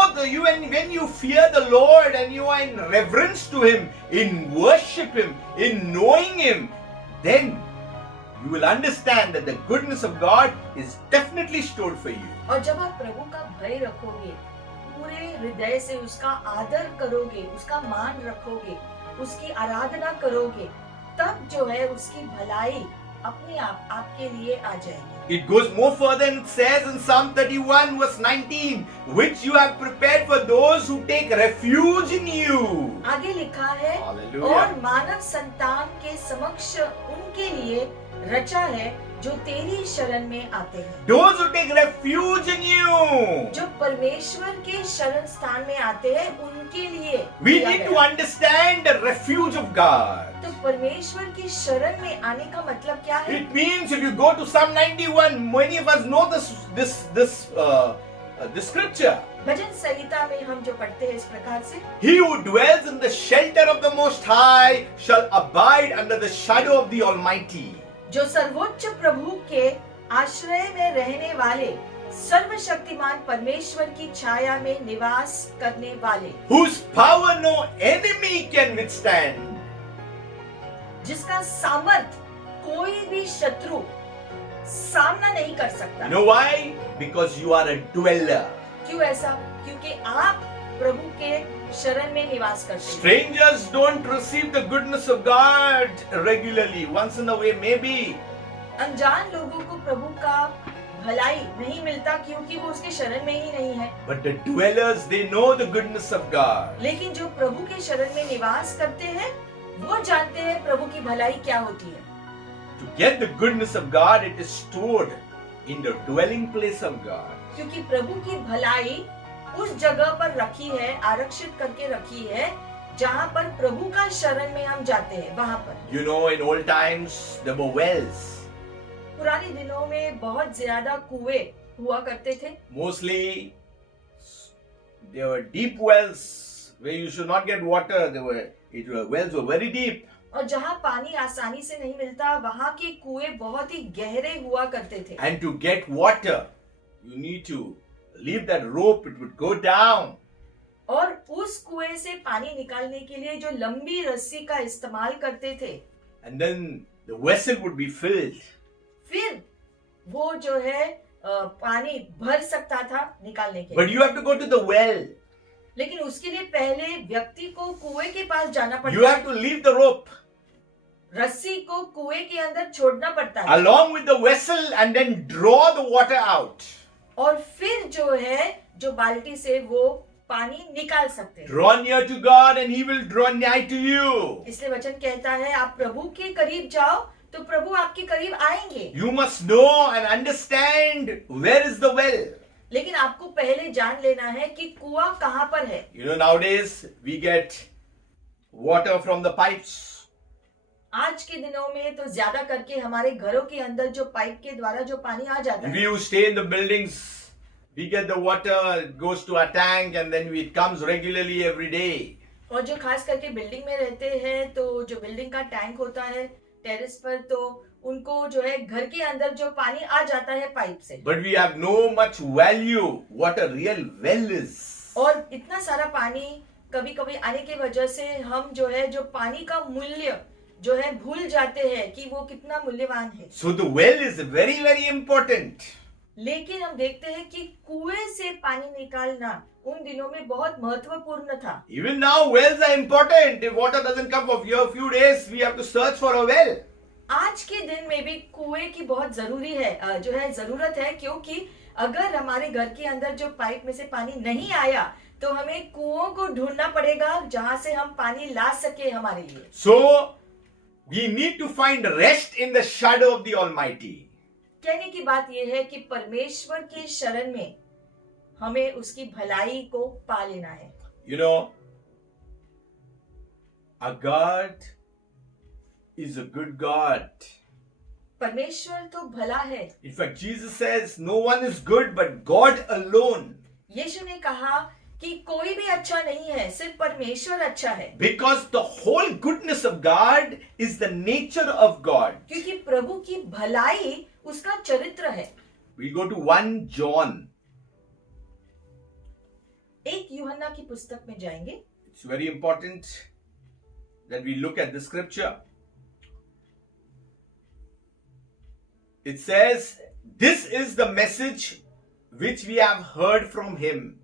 when you fear the Lord and you are in reverence to Him, in worship Him, in knowing Him, then you will understand that the goodness of God is definitely stored for you. और जब आप प्रभु का भय रखोगे, पूरे हृदय से उसका आदर करोगे, उसका मान रखोगे, उसकी आराधना करोगे, तब जो है उसकी भलाई अपने आप आपके लिए आ जाएगी। It goes more further and says in Psalm 31 verse 19, which you have prepared for those who take refuge in you. आगे लिखा है, Hallelujah. और मानव संतान के समक्ष उनके लिए रचा है जो तेरी शरण में आते हैं। Those who take refuge in you. जो परमेश्वर के शरण स्थान में आते हैं उनके लिए We दिया need to गया। understand the refuge of God. तो परमेश्वर की शरण में आने का मतलब क्या है? It means if you go to Psalm 91, many of us know this scripture. भजन संहिता में हम जो पढ़ते हैं इस प्रकार से, He who dwells in the shelter of the Most High shall abide under the shadow of the Almighty. जो सर्वोच्च प्रभु के आश्रय में रहने वाले सर्वशक्तिमान परमेश्वर की छाया में निवास करने वाले, Whose power no enemy can withstand. जिसका सामर्थ कोई भी शत्रु सामना नहीं कर सकता। You know why? Because you are a dweller. क्यों ऐसा? क्योंकि आप प्रभु के शरण में निवास करते हैं। Strangers don't receive the goodness of God regularly. Once in a way, maybe. अनजान लोगों को प्रभु का भलाई नहीं मिलता क्योंकि वो उसके शरण में ही नहीं है। But the dwellers, they know the goodness of God. लेकिन जो प्रभु के शरण में निवास करते हैं वो जानते हैं प्रभु की भलाई क्या होती है। To get the goodness of God, it is stored in the dwelling place of God. क्योंकि प्रभु की भलाई उस जगह पर रखी है, आरक्षित करके रखी है, जहाँ पर प्रभु का शरण में हम जाते हैं, वहाँ पर। You know, in old times, there were wells. पुराने दिनों में बहुत ज्यादा कुएं हुआ करते थे। Mostly, there were deep wells where you should not get water. Wells were very deep. और जहाँ पानी आसानी से नहीं मिलता, वहाँ के कुएं बहुत ही गहरे हुआ करते थे। And to get water, you need to leave that rope, it would go down. और उस कुएं से पानी निकालने के लिए जो लंबी रस्सी का इस्तेमाल करते थे, And then the vessel would be filled. फिर वो जो है पानी भर सकता था निकालने के But लिए। you have to go to the well. लेकिन उसके लिए पहले व्यक्ति को कुएं के पास जाना You पड़ता have है, to leave the rope रस्सी को कुएं के अंदर छोड़ना पड़ता है, along with the vessel and then draw the water out. और फिर जो है जो बाल्टी से वो पानी निकाल सकते हैं। Draw near to God and He will draw nigh to you. इसलिए वचन कहता है आप प्रभु के करीब जाओ तो प्रभु आपके करीब आएंगे। You must know and understand where is the well. लेकिन आपको पहले जान लेना है कि कुआं कहाँ पर है। You know, nowadays we get water from the pipes. आज के दिनों में तो ज्यादा करके हमारे घरों के अंदर जो पाइप के द्वारा जो पानी आ जाता If है, you stay in the buildings, we get the water, it goes to a tank and then it comes regularly every day. और जो खास करके बिल्डिंग में रहते हैं तो जो बिल्डिंग का टैंक होता है टेरेस पर, तो उनको जो है घर के अंदर जो पानी आ जाता है पाइप से। But we have no much value what a real well is. और इतना सारा पानी कभी कभी आने की वजह से हम जो है जो पानी का मूल्य जो है भूल जाते हैं कि वो कितना मूल्यवान है। So the well is very, very important. लेकिन हम देखते हैं कि कुएं से पानी निकालना उन दिनों में बहुत महत्वपूर्ण था। Even now wells are important. If water doesn't come for a few days, we have to search for a well. आज के दिन में भी कुएं की बहुत जरूरी है, जो है जरूरत है, क्योंकि अगर हमारे घर के अंदर जो पाइप में से पानी नहीं आया तो हमें कुओं को ढूंढना पड़ेगा जहां से हम पानी ला सके हमारे लिए। So we need to find rest in the shadow of the Almighty. कहने की बात यह है कि परमेश्वर के शरण में हमें उसकी भलाई को पा लेना है। You know, our God is a good God. परमेश्वर तो भला है। In fact, Jesus says, no one is good but God alone. यीशु ने कहा कि कोई भी अच्छा नहीं है, सिर्फ परमेश्वर अच्छा है। Because the whole goodness of God is the nature of God. क्योंकि प्रभु की भलाई उसका चरित्र है। We go to 1 John. एक यूहन्ना की पुस्तक में जाएंगे। It's very important that we look at the scripture. It says, this is the message which we have heard from him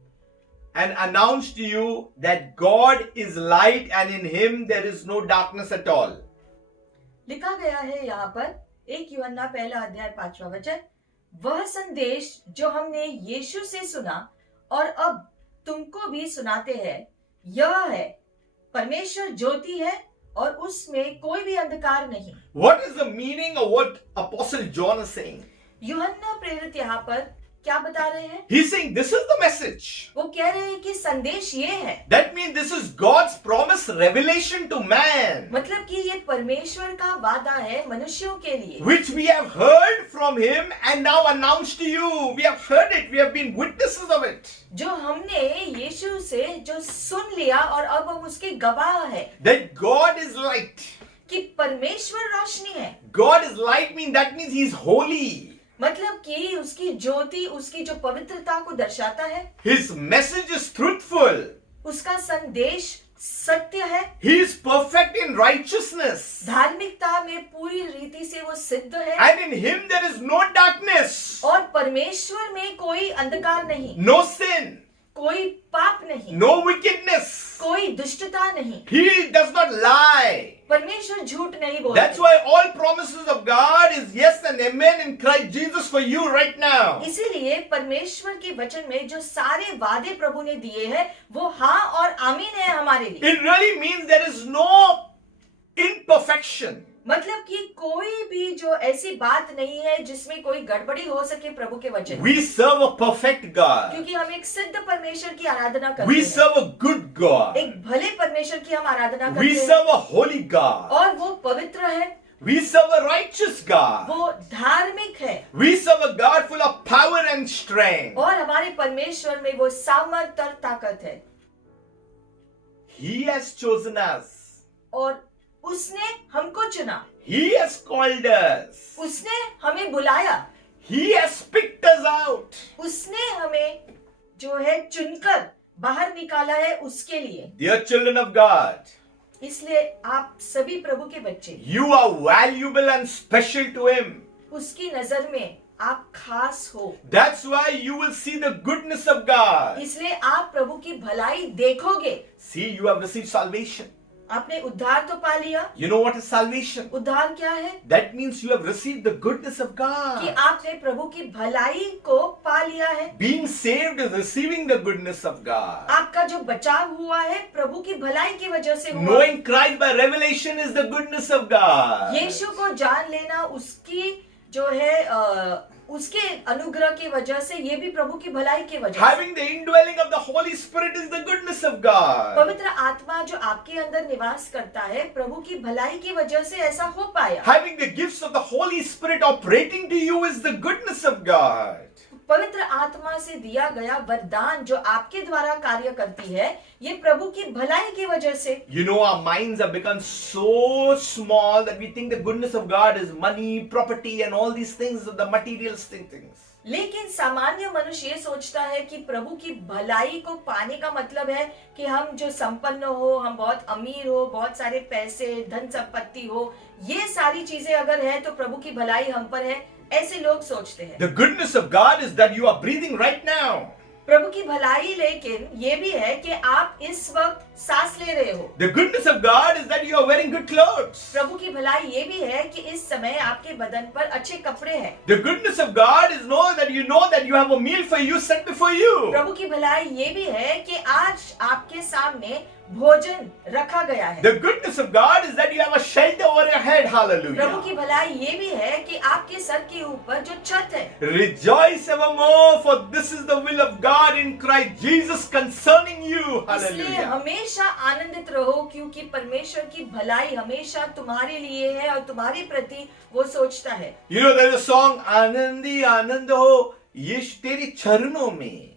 and announced to you, that God is light and in him there is no darkness at all. लिखा गया है यहाँ पर 1 यूहन्ना पहला अध्याय 5वां वचन, वह संदेश जो हमने यीशु से सुना और अब तुमको भी सुनाते हैं, यह है परमेश्वर ज्योति है और उसमें कोई भी अंधकार नहीं। What is the meaning of what Apostle John is saying? यूहन्ना प्रेरित यहाँ पर क्या बता रहे हैं? He's saying this is the message. वो कह रहे हैं कि संदेश ये है, That means this is God's promised revelation to man, मतलब कि ये परमेश्वर का वादा है मनुष्यों के लिए, which we have heard from him and now announced to you. We have heard it. We have been witnesses of it. जो हमने यीशु से जो सुन लिया और अब हम उसके गवाह है That God is light. कि परमेश्वर रोशनी है। God is light that means He's holy. मतलब कि उसकी ज्योति उसकी जो पवित्रता को दर्शाता है, His message is truthful. उसका संदेश सत्य है, He is perfect in righteousness. धार्मिकता में पूरी रीति से वो सिद्ध है, And in Him there is no darkness, और परमेश्वर में कोई अंधकार नहीं, no sin, कोई पाप नहीं, no wickedness. कोई दुष्टता नहीं। He does not lie. परमेश्वर झूठ नहीं बोलता। That's why all promises of God is yes and amen in Christ Jesus for you right now. इसीलिए परमेश्वर के वचन में जो सारे वादे प्रभु ने दिए हैं वो हाँ और आमीन है हमारे लिए। It really means there is no imperfection. मतलब कि कोई भी जो ऐसी बात नहीं है जिसमें कोई गड़बड़ी हो सके प्रभु के वचन में। We serve a perfect God. क्योंकि हम एक सिद्ध परमेश्वर की आराधना करते We हैं, serve a good God. एक भले परमेश्वर की हम आराधना We करते हैं, serve a holy God. और वो पवित्र है, We serve a righteous God. वो धार्मिक है, We serve a God full of power and strength. और हमारे परमेश्वर में वो सामर्थ और ताकत है, He has chosen us. और उसने हमको चुना, He has called us. उसने हमें बुलाया, He has picked us out. उसने हमें जो है चुनकर बाहर निकाला है उसके लिए। Dear children of God, इसलिए आप सभी प्रभु के बच्चे, you are valuable and special to Him. उसकी नजर में आप खास हो, That's why you will see the goodness of God. इसलिए आप प्रभु की भलाई देखोगे। See, you have received salvation. आपने उद्धार तो पा लिया। You know what is salvation? उद्धार क्या है? That means you have received the goodness of कि God. आपने प्रभु की भलाई को पा लिया है। Being saved is receiving the goodness of God. आपका जो बचाव हुआ है प्रभु की भलाई की वजह से हुआ। Knowing Christ by revelation is the goodness of God. यीशु को जान लेना उसकी जो है उसके अनुग्रह की वजह से, ये भी प्रभु की भलाई की वजह से। Having the indwelling of the Holy Spirit is the goodness of God. पवित्र आत्मा जो आपके अंदर निवास करता है, प्रभु की भलाई की वजह से ऐसा हो पाया। Having the gifts of the Holy Spirit operating to you is the goodness of God. पवित्र आत्मा से दिया गया वरदान जो आपके द्वारा कार्य करती है, ये प्रभु की भलाई की वजह से। You know, our minds have become so small that we think the goodness of God is money, property, and all these things, the materialistic things. लेकिन सामान्य मनुष्य ये सोचता है कि प्रभु की भलाई को पाने का मतलब है कि हम जो संपन्न हो, हम बहुत अमीर हो, बहुत सारे पैसे, धन संपत्ति हो, ये सारी चीजें अगर है तो प्रभु की भलाई हम पर है, ऐसे लोग सोचते हैं। The goodness of God is that you are breathing right now. प्रभु की भलाई लेकिन ये भी है कि आप इस वक्त सांस ले रहे हो। The goodness of God is that you are wearing good clothes. प्रभु की भलाई ये भी है कि इस समय आपके बदन पर अच्छे कपड़े हैं। The goodness of God is know that you have a meal for you set before you. प्रभु की भलाई ये भी है कि आज आपके सामने भोजन रखा गया है। The goodness of God is that you have a shelter over your head. Prabhu Hallelujah. की भलाई ये भी है कि आपके सर के ऊपर जो छत है। Rejoice evermore, for this is the will of God in Christ Jesus concerning you. इसलिए Hallelujah. हमेशा आनंदित रहो, क्योंकि परमेश्वर की भलाई हमेशा तुम्हारे लिए है और तुम्हारे प्रति वो सोचता है। You know, there's a song, Anandi Anando, यीशु तेरे चरणों में.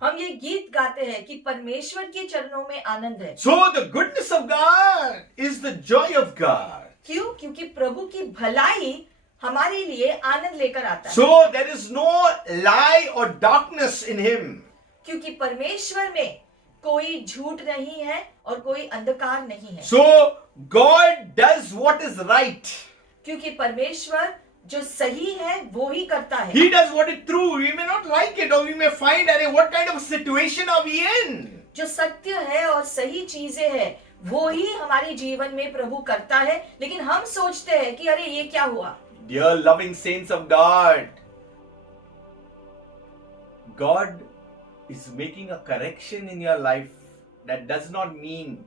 हम ये गीत गाते हैं कि परमेश्वर के चरणों में आनंद है। So the goodness of God is the joy of God. क्यों? क्योंकि प्रभु की भलाई हमारे लिए आनंद लेकर आता है। So there is no lie or darkness in Him. क्योंकि परमेश्वर में कोई झूठ नहीं है और कोई अंधकार नहीं है। So God does what is right. क्योंकि परमेश्वर जो सही है वो ही करता है। He does what is true. We may not like it, or we may find, what kind of situation are we in? जो सत्य है और सही चीजें हैं वो ही हमारे जीवन में प्रभु करता है, लेकिन हम सोचते हैं कि अरे ये क्या हुआ। Dear loving saints of God, God is making a correction in your life. That does not mean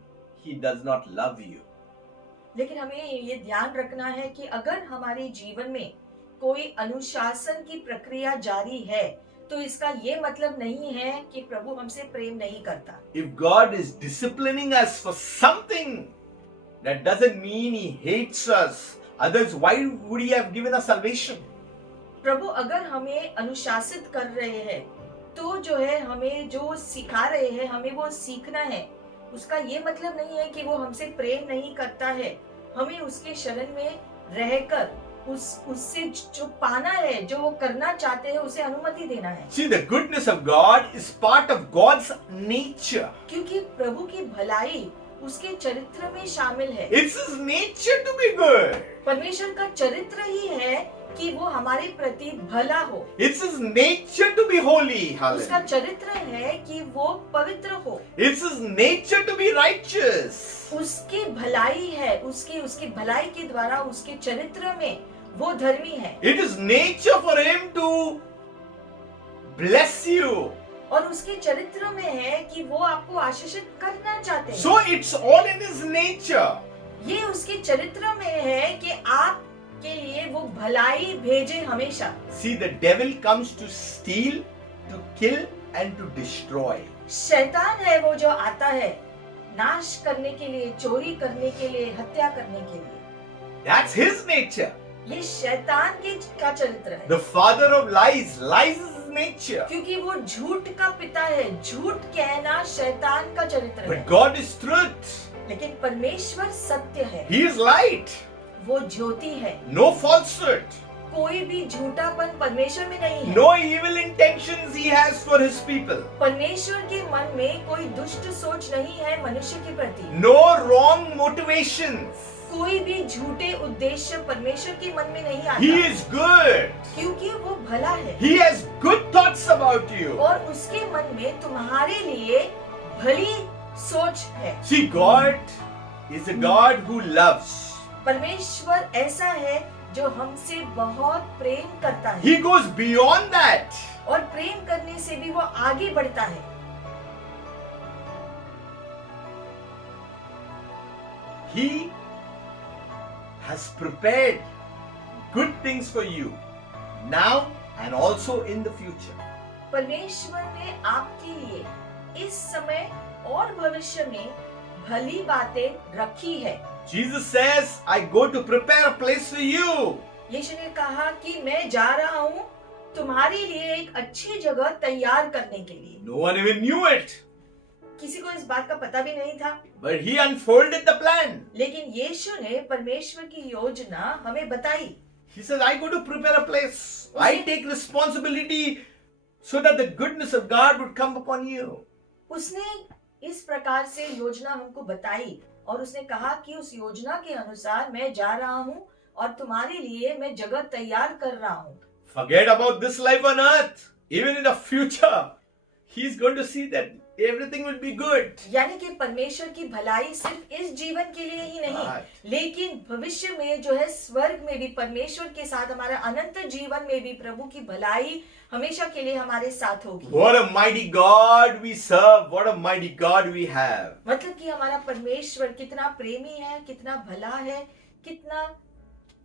He does not love you. लेकिन हमें ये ध्यान रखना है कि अगर हमारे जीवन में कोई अनुशासन की प्रक्रिया जारी है तो इसका ये मतलब नहीं है कि प्रभु हमसे प्रेम नहीं करता। If God is disciplining us for something, that doesn't mean He hates us. Otherwise, why would He have given us salvation? प्रभु अगर हमें अनुशासित कर रहे हैं तो जो है हमें जो सिखा रहे हैं हमें वो सीखना है, उसका ये मतलब नहीं है कि वो हमसे प्रेम नहीं करता है। हमें उसके शरण में रहकर उससे जो पाना है, जो वो करना चाहते हैं, उसे अनुमति देना है। See, the goodness of God is part of God's nature. क्योंकि प्रभु की भलाई उसके चरित्र में शामिल है। It's His nature to be good. परमेश्वर का चरित्र ही है कि वो हमारे प्रति भला हो। It's His nature to be holy. उसका Hallelujah. चरित्र है कि वो पवित्र हो। It's His nature to be righteous. उसकी भलाई है, उसकी भलाई के द्वारा उसके चरित्र में वो धर्मी है। It is nature for Him to bless you. और उसके चरित्र में है कि वो आपको आशीषित करना चाहते हैं। So it's all in His nature. ये उसके चरित्र में है कि आपके लिए वो भलाई भेजे हमेशा। See, the devil comes to steal, to kill, and to destroy. शैतान है वो जो आता है नाश करने के लिए, चोरी करने के लिए, हत्या करने के लिए। That's his nature. ये शैतान का चरित्र है, The father of lies. Lies is his nature. क्योंकि वो झूठ का पिता है। झूठ कहना शैतान का चरित्र है। But God is truth. लेकिन परमेश्वर सत्य है, He is light. वो ज्योति है। No falsehood. कोई भी झूठापन परमेश्वर में नहीं है। No evil intentions he has for his people. परमेश्वर के मन में कोई दुष्ट सोच नहीं है मनुष्य के प्रति। No wrong motivations. कोई भी झूठे उद्देश्य परमेश्वर के मन में नहीं He आता, is good. क्योंकि वो भला है He has good thoughts about you. और उसके मन में तुम्हारे लिए भली सोच है। See, God is a God who loves. परमेश्वर ऐसा है जो हमसे बहुत प्रेम करता है He goes beyond that. और प्रेम करने से भी वो आगे बढ़ता है। He has prepared good things for you now and also in the future. परमेश्वर ने आपके लिए इस समय और भविष्य में भली बातें रखी है। Jesus says, I go to prepare a place for you. यीशु ने कहा कि मैं जा रहा हूँ तुम्हारे लिए एक अच्छी जगह तैयार करने के लिए। No one even knew it, किसी को इस बात का पता भी नहीं था, but he unfolded the plan. लेकिन यीशु ने परमेश्वर की योजना हमें बताई। He says, I go to prepare a place. I take responsibility so that the goodness of God would come upon you. उसने इस प्रकार से योजना हमको बताई और उसने कहा कि उस योजना के अनुसार मैं जा रहा हूँ और तुम्हारे लिए मैं जगह तैयार कर रहा हूँ। Forget about this life on earth. Even in the future, he's going to see that everything will be good. यानी कि परमेश्वर की भलाई सिर्फ इस जीवन के लिए ही नहीं, Right. लेकिन भविष्य में जो है स्वर्ग में भी परमेश्वर के साथ हमारा अनंत जीवन में भी प्रभु की भलाई हमेशा के लिए हमारे साथ होगी। What a mighty God we serve. What a mighty God we have. मतलब कि हमारा परमेश्वर कितना प्रेमी है, कितना भला है, कितना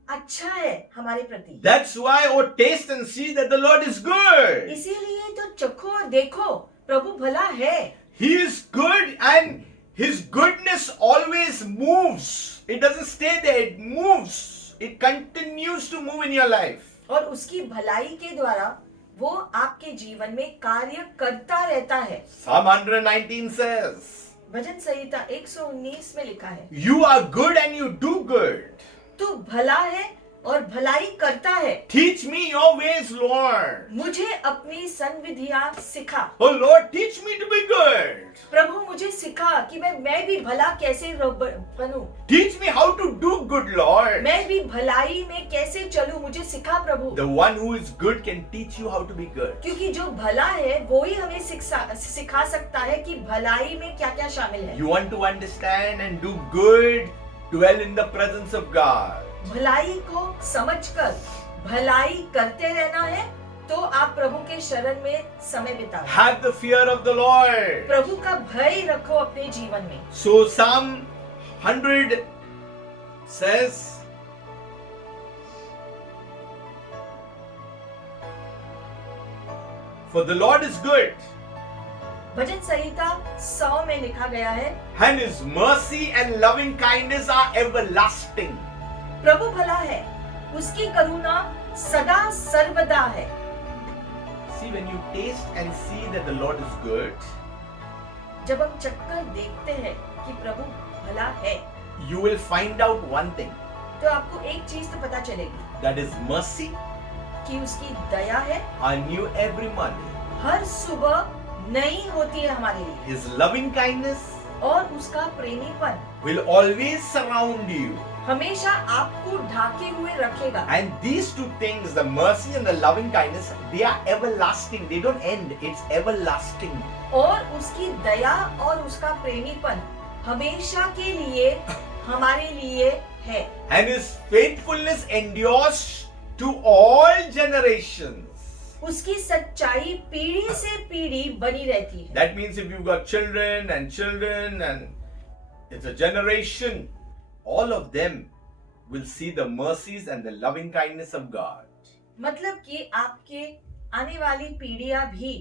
अच्छा है हमारे प्रति। That's why, oh, taste and see that the Lord is good. इसीलिए तो चखो और देखो प्रभु भला है। He is good and his goodness always moves. It doesn't stay there, it moves. It continues to move in your life. और उसकी भलाई के द्वारा वो आपके जीवन में कार्य करता रहता है। Psalm 119 says, भजन संहिता 119 में लिखा है, You are good and you do good. तू भला है और भलाई करता है। Teach me your ways, Lord. मुझे अपनी संविधियां सिखा। Oh Lord, teach me to be good. प्रभु मुझे सिखा कि मैं भी भला कैसे बनूं। Teach me how to do good, Lord. मैं भी भलाई में कैसे चलूं, मुझे सिखा प्रभु। The one who is good can teach you how to be good. क्योंकि जो भला है वो ही हमें सिखा सकता है कि भलाई में क्या क्या शामिल है। You want to understand and do good, dwell in the presence of God. भलाई को समझकर भलाई करते रहना है तो आप प्रभु के शरण में समय बिताओ। Have the fear of the Lord. प्रभु का भय रखो अपने जीवन में। So Psalm 100 says, For the Lord is good, भजन संहिता 100 में लिखा गया है, and his mercy and loving kindness are everlasting. प्रभु भला है, उसकी करुणा सदा सर्वदा है। See, when you taste and see that the Lord is good, जब हम चक्कर देखते हैं कि प्रभु भला है, you will find out one thing, तो आपको एक चीज तो पता चलेगी that his mercy कि उसकी दया है are new every morning. हर सुबह नई होती है हमारे लिए, His loving kindness और उसका प्रेमीपन will always surround you. हमेशा आपको ढाके हुए रखेगा। And these two things, the mercy and the loving kindness, they are everlasting. They don't end. It's everlasting. और उसकी दया और उसका प्रेमीपन हमेशा के लिए हमारे लिए है। And his faithfulness endures to all generations. उसकी सच्चाई पीढ़ी से पीढ़ी बनी रहती है। That means if you've got children and it's a generation, all of them will see the mercies and the loving kindness of God. मतलब कि आपके आने वाली पीढ़ियां भी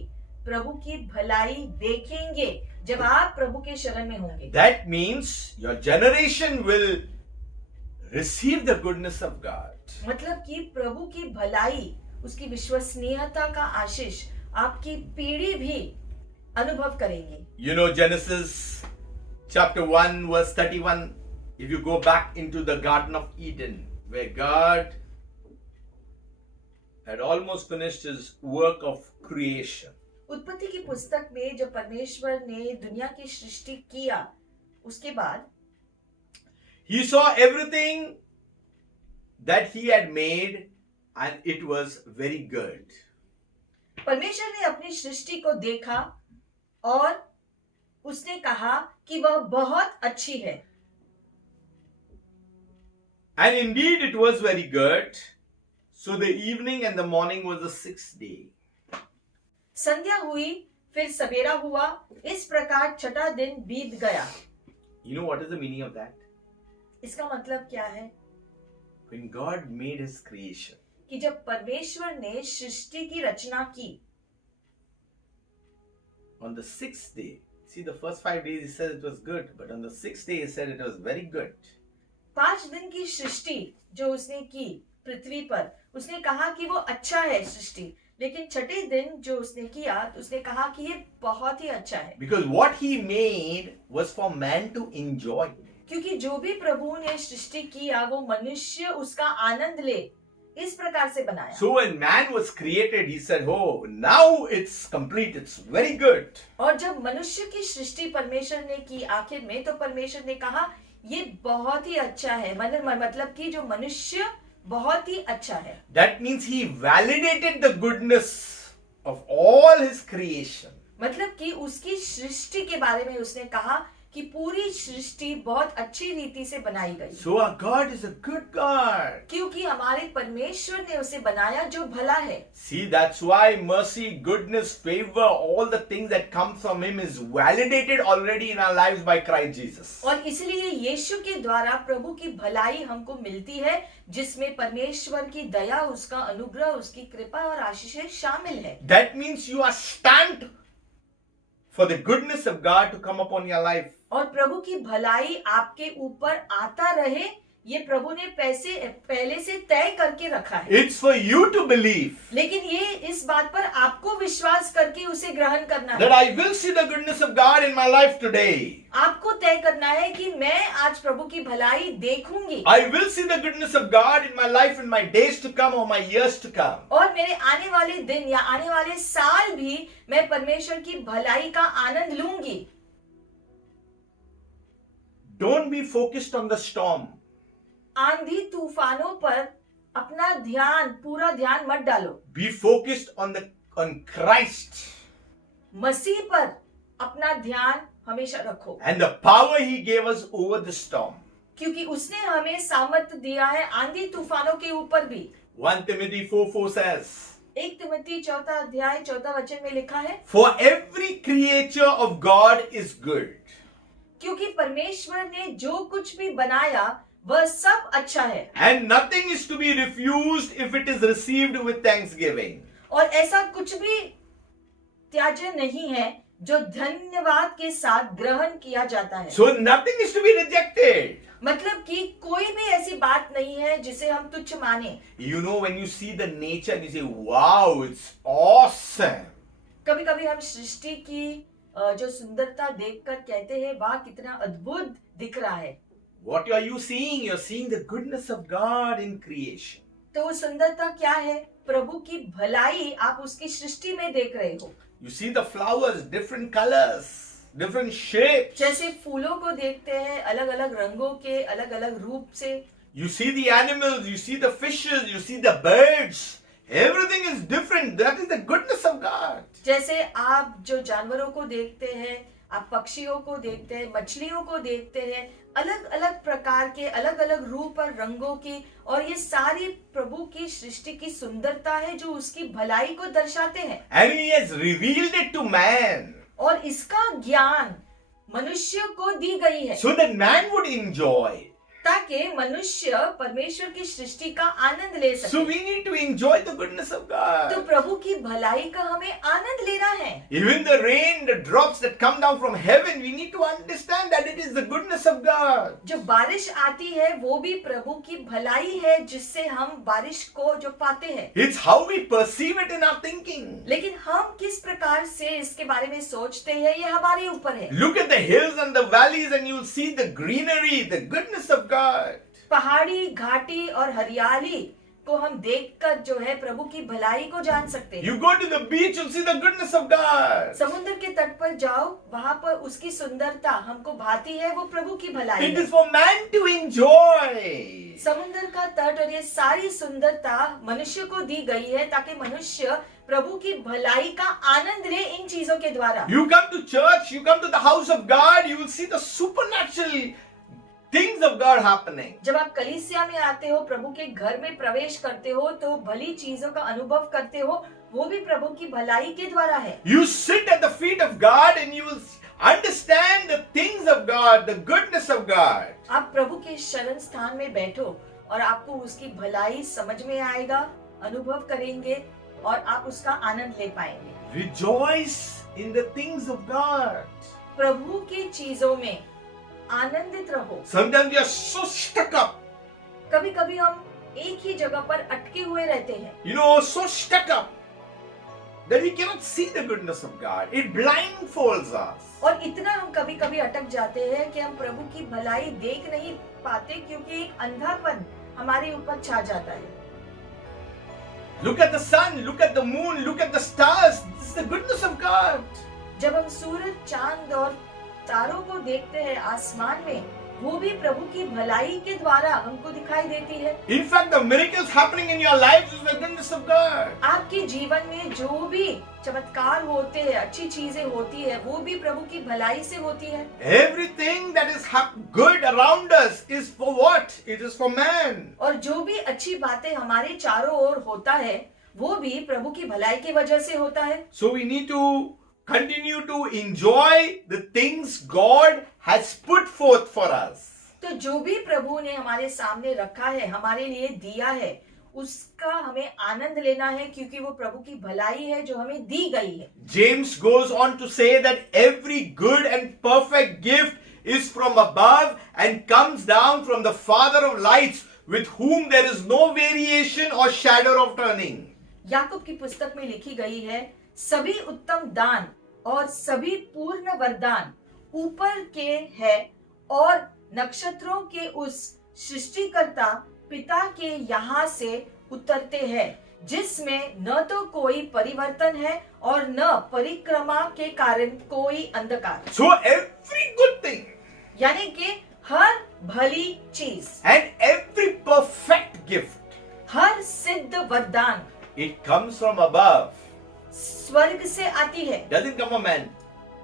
प्रभु की भलाई देखेंगे जब आप प्रभु के शरण में होंगे। That means your generation will receive the goodness of God. मतलब कि प्रभु की भलाई, उसकी विश्वसनीयता का आशीष आपकी पीढ़ी भी अनुभव करेंगी। You know Genesis chapter 1 verse 31, if you go back into the Garden of Eden where God had almost finished his work of creation. उत्पत्ति की पुस्तक में जब परमेश्वर ने दुनिया की सृष्टि किया, उसके बाद He saw everything that he had made and it was very good. परमेश्वर ने अपनी सृष्टि को देखा और उसने कहा कि वह बहुत अच्छी है। And indeed it was very good. So the evening and the morning was the sixth day. संध्या हुई, फिर सवेरा हुआ, इस प्रकार छठा दिन बीत गया। You know what is the meaning of that? इसका मतलब क्या है? When God made his creation, कि जब परमेश्वर ने सृष्टि की रचना की, on the sixth day, see the first 5 days he said it was good, but on the sixth day he said it was very good. 5 दिन की सृष्टि जो उसने की पृथ्वी पर, उसने कहा कि वो अच्छा है सृष्टि, लेकिन छठे दिन जो उसने किया तो उसने कहा कि ये बहुत ही अच्छा है। Because what he made was for man to enjoy. क्योंकि जो भी प्रभु ने सृष्टि किया वो मनुष्य उसका आनंद ले, इस प्रकार से बनाया। So when man was created, he said, "Oh, now it's complete. It's very good." और जब मनुष्य की सृष्टि परमेश्वर ने की आखिर में, तो परमेश्वर ने कहा ये बहुत ही अच्छा है। मतलब कि जो मनुष्य बहुत ही अच्छा है। That means he validated the goodness of all his creation. मतलब कि उसकी सृष्टि के बारे में उसने कहा कि पूरी सृष्टि बहुत अच्छी रीति से बनाई गई। So our God is a good God. क्योंकि हमारे परमेश्वर ने उसे बनाया जो भला है। See, that's why mercy, goodness, favor, all the things that come from him is validated already in our lives by Christ Jesus. और इसलिए यीशु के द्वारा प्रभु की भलाई हमको मिलती है, जिसमें परमेश्वर की दया, उसका अनुग्रह, उसकी कृपा और आशीषें शामिल है। That means you are stamped for the goodness of God to come upon your life. और प्रभु की भलाई आपके ऊपर आता रहे, ये प्रभु ने पहले से तय करके रखा है। It's for you to believe लेकिन ये इस बात पर आपको विश्वास करके उसे ग्रहण करना that है। I will see the goodness of God in my life today. आपको तय करना है कि मैं आज प्रभु की भलाई देखूंगी। I will see the goodness of God in my life in my days to come or my years to come. और मेरे आने वाले दिन या आने वाले साल भी मैं परमेश्वर की भलाई का आनंद लूंगी। Don't be focused on the storm. आंधी तूफानों पर अपना पूरा ध्यान मत डालो। Be focused on Christ मसीह पर अपना ध्यान हमेशा रखो, and the power he gave us over the storm. क्योंकि उसने हमें सामर्थ दिया है आंधी तूफानों के ऊपर भी। 1 Timothy 4:4 says, 1 तिमोथी 4 अध्याय 4 वचन में लिखा है, For every creature of God is good. क्योंकि परमेश्वर ने जो कुछ भी बनाया वह सब अच्छा है, And nothing is to be refused if it is received with thanksgiving. और ऐसा कुछ भी त्याज्य नहीं है जो धन्यवाद के साथ ग्रहण किया जाता है। So nothing is to be rejected. मतलब कि कोई भी ऐसी बात नहीं है जिसे हम तुच्छ माने। You know, when you see the nature and you say, wow, it's awesome. कभी कभी हम सृष्टि की जो सुंदरता देखकर कहते हैं वाह कितना अद्भुत दिख रहा है। What are you seeing? You're seeing the goodness of God in creation. तो वो सुंदरता क्या है? प्रभु की भलाई आप उसकी सृष्टि में देख रहे हो। You see the flowers, different colors, different shapes. जैसे फूलों को देखते हैं अलग अलग रंगों के, अलग अलग रूप से। You see the animals, you see the fishes, you see the birds. Everything is different. That is the goodness of God. जैसे आप जो जानवरों को देखते हैं, आप पक्षियों को देखते हैं, मछलियों को देखते हैं, अलग अलग प्रकार के, अलग अलग रूप और रंगों की, और ये सारी प्रभु की सृष्टि की सुंदरता है जो उसकी भलाई को दर्शाते हैं। And He has revealed it to man. और इसका ज्ञान मनुष्य को दी गई है So that man would enjoy. ताकि मनुष्य परमेश्वर की सृष्टि का आनंद ले So सके। we need to enjoy the goodness of तो God. प्रभु की भलाई का हमें आनंद लेना है। Even the rain, the drops that come down from heaven, we need to understand that it is the goodness of God. जो बारिश आती है वो भी प्रभु की भलाई है, जिससे हम बारिश को जो पाते हैं। It's how we perceive it in our thinking. लेकिन हम किस प्रकार से इसके बारे में सोचते हैं, ये हमारे ऊपर है। Look at the hills and the valleys and you'll see the greenery, the goodness of God. पहाड़ी, घाटी और हरियाली को हम देखकर जो है प्रभु की भलाई को जान सकते हैं। You go to the beach, you'll see the goodness of God. समुद्र के तट पर जाओ, वहाँ पर उसकी सुंदरता हमको भाती है, वो प्रभु की भलाई It है। is for man to enjoy. समुद्र का तट और ये सारी सुंदरता मनुष्य को दी गई है ताकि मनुष्य प्रभु की भलाई का आनंद ले इन चीजों के द्वारा। You come to church, you come to the house of God, you will see the supernatural things of God happening. जब आप कलीसिया में आते हो, प्रभु के घर में प्रवेश करते हो, तो भली चीजों का अनुभव करते हो, वो भी प्रभु की भलाई के द्वारा है। You sit at the feet of God and you will understand the things of God, the goodness of God. आप प्रभु के शरण स्थान में बैठो और आपको उसकी भलाई समझ में आएगा, अनुभव करेंगे और आप उसका आनंद ले पाएंगे। Rejoice in the things of God. प्रभु की चीजों में आनंदित रहो। Sometimes we are so stuck up, कभी कभी हम एक ही जगह पर अटके हुए रहते हैं, so stuck up that we cannot see the goodness of God. It blindfolds us. और इतना हम कभी कभी अटक जाते हैं कि हम प्रभु की भलाई देख नहीं पाते, क्योंकि एक अंधापन हमारे ऊपर छा जाता है। Look at the sun, look at the moon, look at the stars. This is the goodness of God. जब हम सूरज, चांद और तारों को देखते हैं आसमान में, वो भी प्रभु की भलाई के द्वारा हमको दिखाई देती है। In fact, the miracles happening in your lives is the goodness of God. आपके जीवन में जो भी चमत्कार होते हैं, अच्छी चीजें होती है, वो भी प्रभु की भलाई से होती है। Everything that is good around us is for what? It is for man. और जो भी अच्छी बातें हमारे चारों ओर होता है, वो भी प्रभु की भलाई की वजह से होता है। So we need to continue to enjoy the things God has put forth for us. तो जो भी प्रभु ने हमारे सामने रखा है, हमारे लिए दिया है, उसका हमें आनंद लेना है, क्योंकि वो प्रभु की भलाई है जो हमें दी गई है। James goes on to say that every good and perfect gift is from above and comes down from the Father of lights, with whom there is no variation or shadow of turning. याकूब की पुस्तक में लिखी गई है, सभी उत्तम दान और सभी पूर्ण वरदान ऊपर के है और नक्षत्रों के उस सृष्टिकर्ता पिता के यहाँ से उतरते हैं, जिसमें न तो कोई परिवर्तन है और न परिक्रमा के कारण कोई अंधकार। So every good thing यानी कि हर भली चीज, and every perfect gift, हर सिद्ध वरदान it comes from above. स्वर्ग से आती है, Doesn't come from man.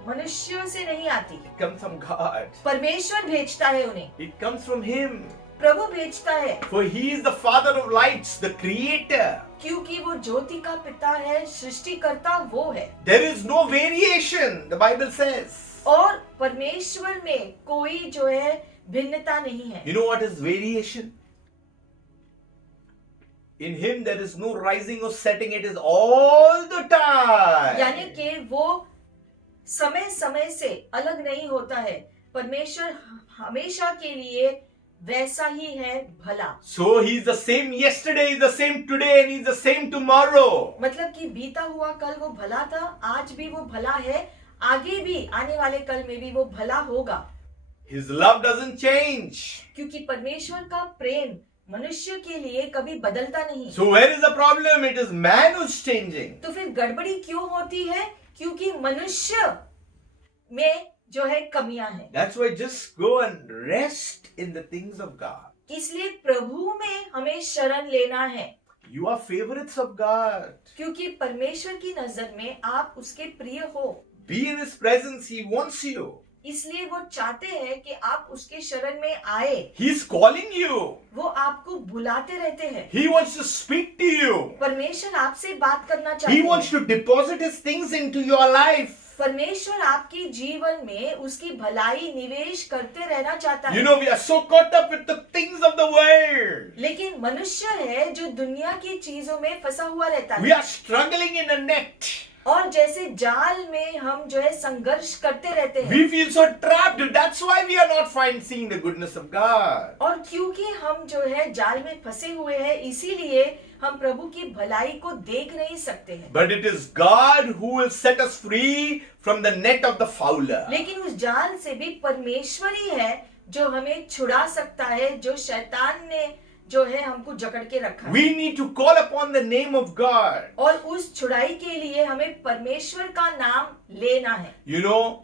मनुष्यों से नहीं आती। It comes from God. परमेश्वर भेजता है उन्हें, It comes from Him. प्रभु भेजता है, For He is the Father of lights, the Creator. क्योंकि वो ज्योति का पिता है, सृष्टिकर्ता वो है। There is no variation, the Bible says. और परमेश्वर में कोई जो है भिन्नता नहीं है। You know what is variation? In Him there is no rising or setting, it is all the time. यानी कि वो समय समय से अलग नहीं होता है। परमेश्वर हमेशा के लिए वैसा ही है भला। So He is the same yesterday, He is the same today, and He is the same tomorrow. मतलब कि बीता हुआ कल वो भला था, आज भी वो भला है, आगे भी आने वाले कल में भी वो भला होगा। His love doesn't change. क्योंकि परमेश्वर का प्रेम मनुष्य के लिए कभी बदलता नहीं। So where is the problem? It is man who's changing. तो फिर गड़बड़ी क्यों होती है? क्योंकि मनुष्य में जो है कमियां हैं। That's why just go and rest in the things of God. इसलिए प्रभु में हमें शरण लेना है, You are favorites of God. क्योंकि परमेश्वर की नजर में आप उसके प्रिय हो। Be in His presence, He wants you. इसलिए वो चाहते हैं कि आप उसके शरण में आए। He's calling you. वो आपको बुलाते रहते हैं। He wants to speak to you. परमेश्वर आपसे बात करना चाहते He हैं। wants to deposit His things into your life. परमेश्वर आपके जीवन में उसकी भलाई निवेश करते रहना चाहता है। You know, we are so caught up with the things of the world. लेकिन मनुष्य है जो दुनिया की चीजों में फंसा हुआ रहता We है, are struggling in a net. और जैसे जाल में हम जो है संघर्ष करते रहते हैं। We feel so trapped. That's why we are not seeing the goodness of God. और क्योंकि हम जो है जाल में फंसे हुए हैं, इसीलिए हम प्रभु की भलाई को देख नहीं सकते हैं। But it is God who will set us free from the net of the fowler. लेकिन उस जाल से भी परमेश्वर ही है जो हमें छुड़ा सकता है, जो शैतान ने जो है हमको जकड़ के रखा है। We need to call upon the name of God. और उस छुड़ाई के लिए हमें परमेश्वर का नाम लेना है। You know,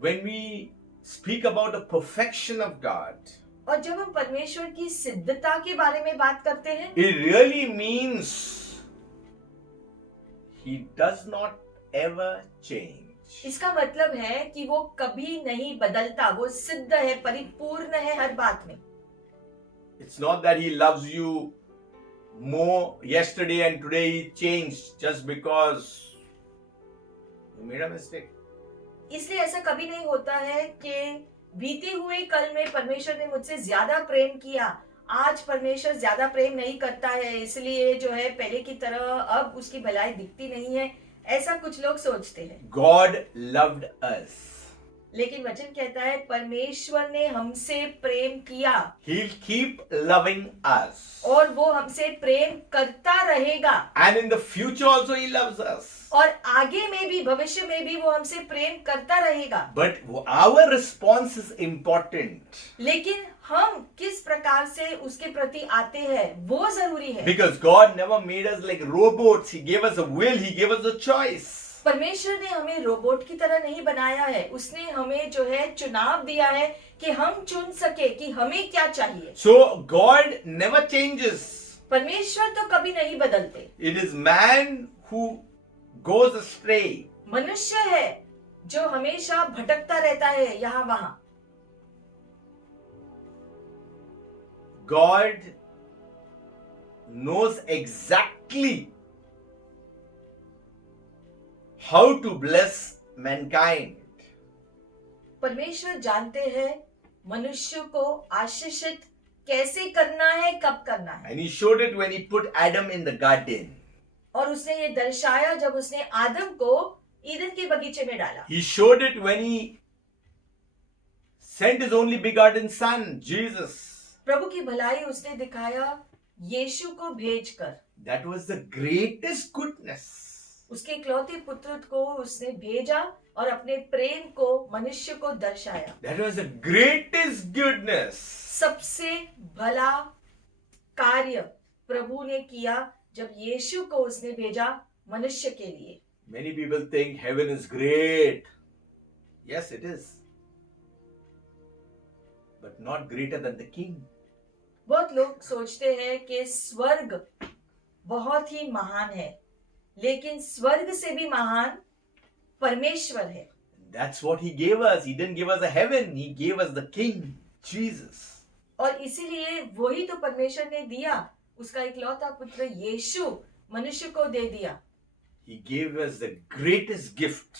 when we speak about the perfection of God, और जब हम परमेश्वर की सिद्धता के बारे में बात करते हैं, it really means He does not ever change. इसका मतलब है कि वो कभी नहीं बदलता, वो सिद्ध है, परिपूर्ण है हर बात में। It's not that He loves you more yesterday and today He changed just because you made a mistake. इसलिए ऐसा कभी नहीं होता है कि बीते हुए कल में परमेश्वर ने मुझसे ज्यादा प्रेम किया, आज परमेश्वर ज्यादा प्रेम नहीं करता है, इसलिए जो है पहले की तरह अब उसकी भलाई दिखती नहीं है। ऐसा कुछ लोग सोचते हैं। God loved us. लेकिन वचन कहता है परमेश्वर ने हमसे प्रेम किया He'll keep loving us. और वो हमसे प्रेम करता रहेगा, And in the future also He loves us. और आगे में भी, भविष्य में भी वो हमसे प्रेम करता रहेगा। But our response is important. लेकिन हम किस प्रकार से उसके प्रति आते हैं वो जरूरी है। Because God never made us like robots. He gave us a will. He gave us a choice. परमेश्वर ने हमें रोबोट की तरह नहीं बनाया है, उसने हमें जो है चुनाव दिया है कि हम चुन सके कि हमें क्या चाहिए। So God never changes. परमेश्वर तो कभी नहीं बदलते, It is man who goes astray. मनुष्य है जो हमेशा भटकता रहता है यहाँ वहां। God knows exactly how to bless mankind. परमेश्वर जानते हैं मनुष्य को आशीषित कैसे करना है, कब करना है। And He showed it when He put Adam in the garden. और उसने ये दर्शाया जब उसने आदम को ईदन के बगीचे में डाला। He showed it when He sent His only begotten Son, Jesus. प्रभु की भलाई उसने दिखाया यीशु को भेजकर। That was the greatest goodness. उसके इकलौते पुत्र को उसने भेजा और अपने प्रेम को मनुष्य को दर्शाया। That was the greatest goodness. सबसे भला कार्य प्रभु ने किया जब यीशु को उसने भेजा मनुष्य के लिए। Many people think heaven is great. Yes, it is. But not greater than the king. बहुत लोग सोचते हैं कि स्वर्ग बहुत ही महान है, लेकिन स्वर्ग से भी महान परमेश्वर है। That's what He gave us. He didn't give us a heaven. He gave us the king, Jesus. और इसीलिए वही तो परमेश्वर ने दिया, उसका इकलौता पुत्र यीशु मनुष्य को दे दिया। He gave us the greatest gift.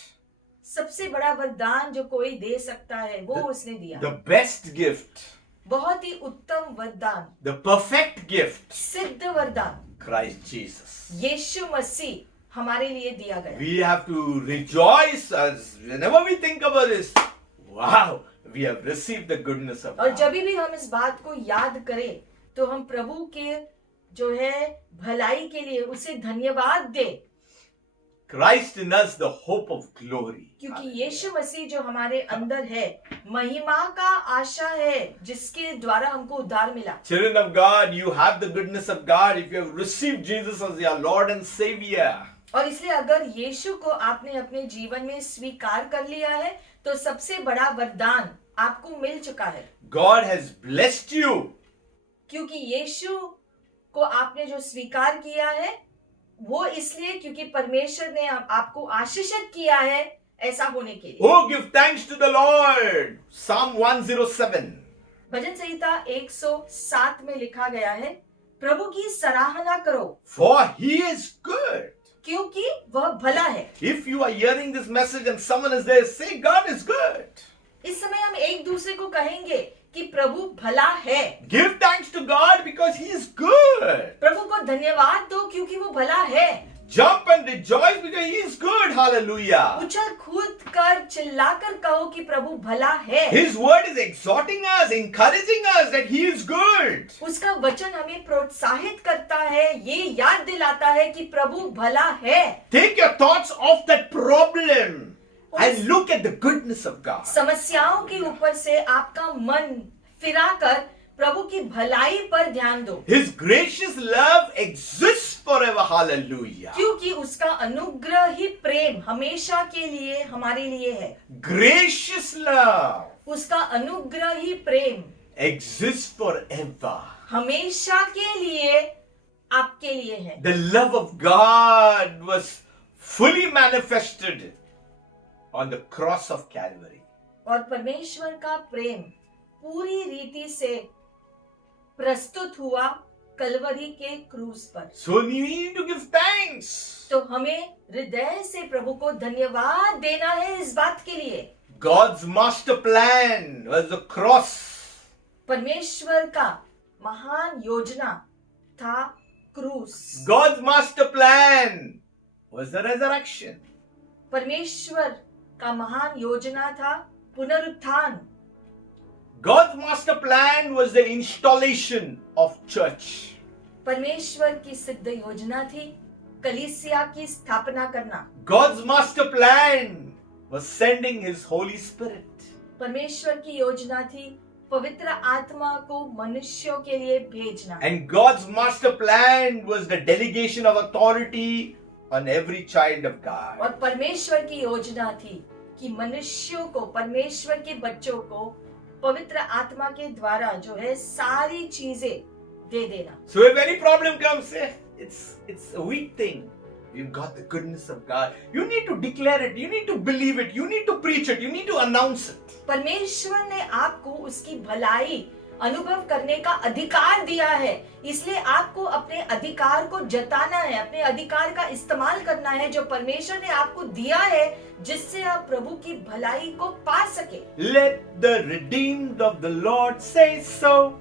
सबसे बड़ा वरदान जो कोई दे सकता है वो उसने दिया। The best gift. बहुत ही उत्तम वरदान, The perfect gift. सिद्ध वरदान Christ Jesus. यीशु मसीह हमारे लिए दिया गया। We have to rejoice as whenever we think about this. Wow, we have received the goodness of और God. जब भी हम इस बात को याद करें तो हम प्रभु के जो है भलाई के लिए उसे धन्यवाद दें, Christ in us, the hope of glory. क्योंकि यीशु मसीह जो हमारे अंदर है महिमा का आशा है जिसके द्वारा हमको उद्धार मिला। Children of God, you have the goodness of God if you have received Jesus as your Lord and Savior. और इसलिए अगर यीशु को आपने अपने जीवन में स्वीकार कर लिया है तो सबसे बड़ा वरदान आपको मिल चुका है। God has blessed you. क्योंकि यीशु को आपने जो स्वीकार किया है वो इसलिए क्योंकि परमेश्वर ने आपको आशीषित किया है ऐसा होने के लिए। Oh, give thanks to the Lord. Psalm 107. भजन संहिता 107 में लिखा गया है, प्रभु की सराहना करो For He is good. क्योंकि वह भला है। If you are hearing this message and someone is there, say God is good. इस समय हम एक दूसरे को कहेंगे कि प्रभु भला है। Give thanks to God because He is good. प्रभु को धन्यवाद दो क्योंकि वो भला है। Jump and rejoice because He is good. Hallelujah. उछल कूद कर चिल्लाकर कहो कि प्रभु भला है। His word is exhorting us, encouraging us that He is good. उसका वचन हमें प्रोत्साहित करता है, ये याद दिलाता है कि प्रभु भला है। Take your thoughts off that problem and look at the goodness of God. समस्याओं के ऊपर से आपका मन फिराकर प्रभु की भलाई पर ध्यान दो, His gracious love exists forever. Hallelujah. क्योंकि उसका अनुग्रह ही प्रेम हमेशा के लिए हमारे लिए है। Gracious love उसका अनुग्रह ही प्रेम exists forever. हमेशा के लिए आपके लिए है। The love of God was fully manifested on the cross of Calvary. और परमेश्वर का प्रेम पूरी रीति से प्रस्तुत हुआ कलवरी के क्रूस पर। So we need to give thanks. तो हमें हृदय से प्रभु को धन्यवाद देना है इस बात के लिए। God's master plan was the cross. परमेश्वर का महान योजना था क्रूस। God's master plan was the resurrection. परमेश्वर का महान योजना था पुनरुत्थान। God's master plan was the installation of church. परमेश्वर की सिद्ध योजना थी कलीसिया की स्थापना करना। God's master plan was sending His Holy Spirit. परमेश्वर की योजना थी पवित्र आत्मा को मनुष्यों के लिए भेजना। And God's master plan was the delegation of authority on every child of God. और परमेश्वर की योजना थी कि मनुष्यों को, परमेश्वर के बच्चों को पवित्र आत्मा के द्वारा जो है सारी चीजें दे देना। So if any problem comes, it's a weak thing. You've got the goodness of God. You need to declare it. You need to believe it. You need to preach it. You need to announce it. परमेश्वर ने आपको उसकी भलाई अनुभव करने का अधिकार दिया है, इसलिए आपको अपने अधिकार को जताना है, अपने अधिकार का इस्तेमाल करना है जो परमेश्वर ने आपको दिया है, जिससे आप प्रभु की भलाई को पा सके। Let the redeemed of the Lord say so.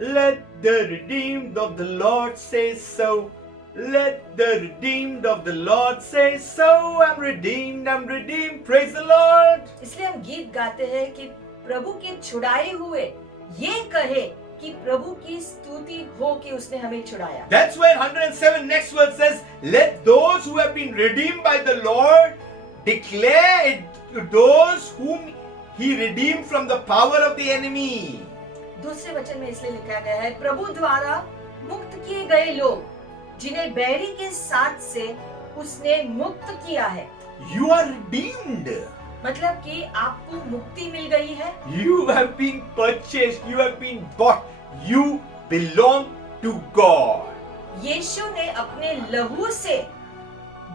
Let the redeemed of the Lord say so. Let the redeemed of the Lord say so. I'm redeemed. I'm redeemed. Praise the Lord. इसलिए हम गीत गाते हैं कि प्रभु के छुड़ाए हुए ये कहे कि प्रभु की स्तुति हो कि उसने हमें छुड़ाया। That's why 107 next verse says, let those who have been redeemed by the Lord declare it to those whom He redeemed from the power of the enemy. दूसरे वचन में इसलिए लिखा गया है, प्रभु द्वारा मुक्त किए गए लोग जिन्हें बैरी के साथ से उसने मुक्त किया है। You are redeemed. मतलब कि आपको मुक्ति मिल गई है। You have been purchased. You have been bought. You belong to God. यीशु ने अपने लहू से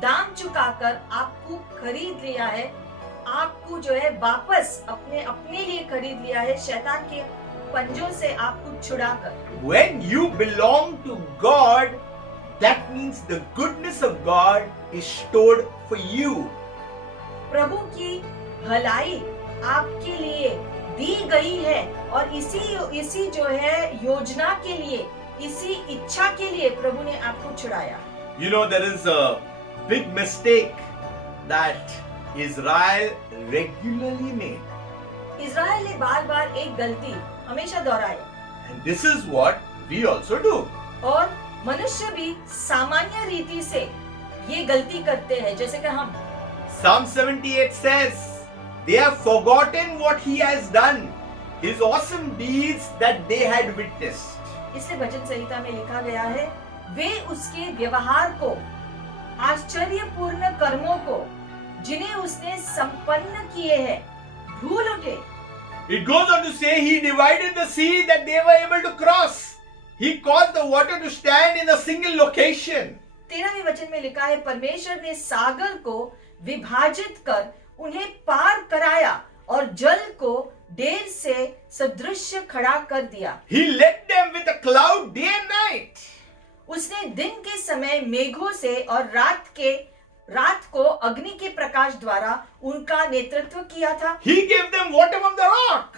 दाम चुकाकर आपको खरीद लिया है। आपको जो है वापस अपने लिए खरीद लिया है, शैतान के पंजों से आपको छुड़ाकर। When you belong to God, that means the goodness of God is stored for you. प्रभु की भलाई आपके लिए दी गई है और इसी जो है योजना के लिए, इसी इच्छा के लिए प्रभु ने आपको छुड़ाया। You know, there is a big mistake that Israel regularly made. Israel ने बार-बार एक गलती हमेशा दोहराई And this is what we also do. और मनुष्य भी सामान्य रीति से ये गलती करते हैं, जैसे कि हम। Psalm 78 says, they have forgotten what He has done, His awesome deeds that they had witnessed. इसलिए भजन संहिता में लिखा गया है, वे उसके व्यवहार को, आश्चर्यपूर्ण कर्मों को, जिन्हें उसने संपन्न किए हैं, भूल उठे। It goes on to say, He divided the sea that they were able to cross. He caused the water to stand in a single location. 13वें वचन में लिखा है, परमेश्वर ने सागर को विभाजित कर उन्हें पार कराया और जल को ढेर से सदृश खड़ा कर दिया। He led them with a cloud day and night. उसने दिन के समय मेघों से और रात के रात को अग्नि के प्रकाश द्वारा उनका नेतृत्व किया था। He gave them water from the rock.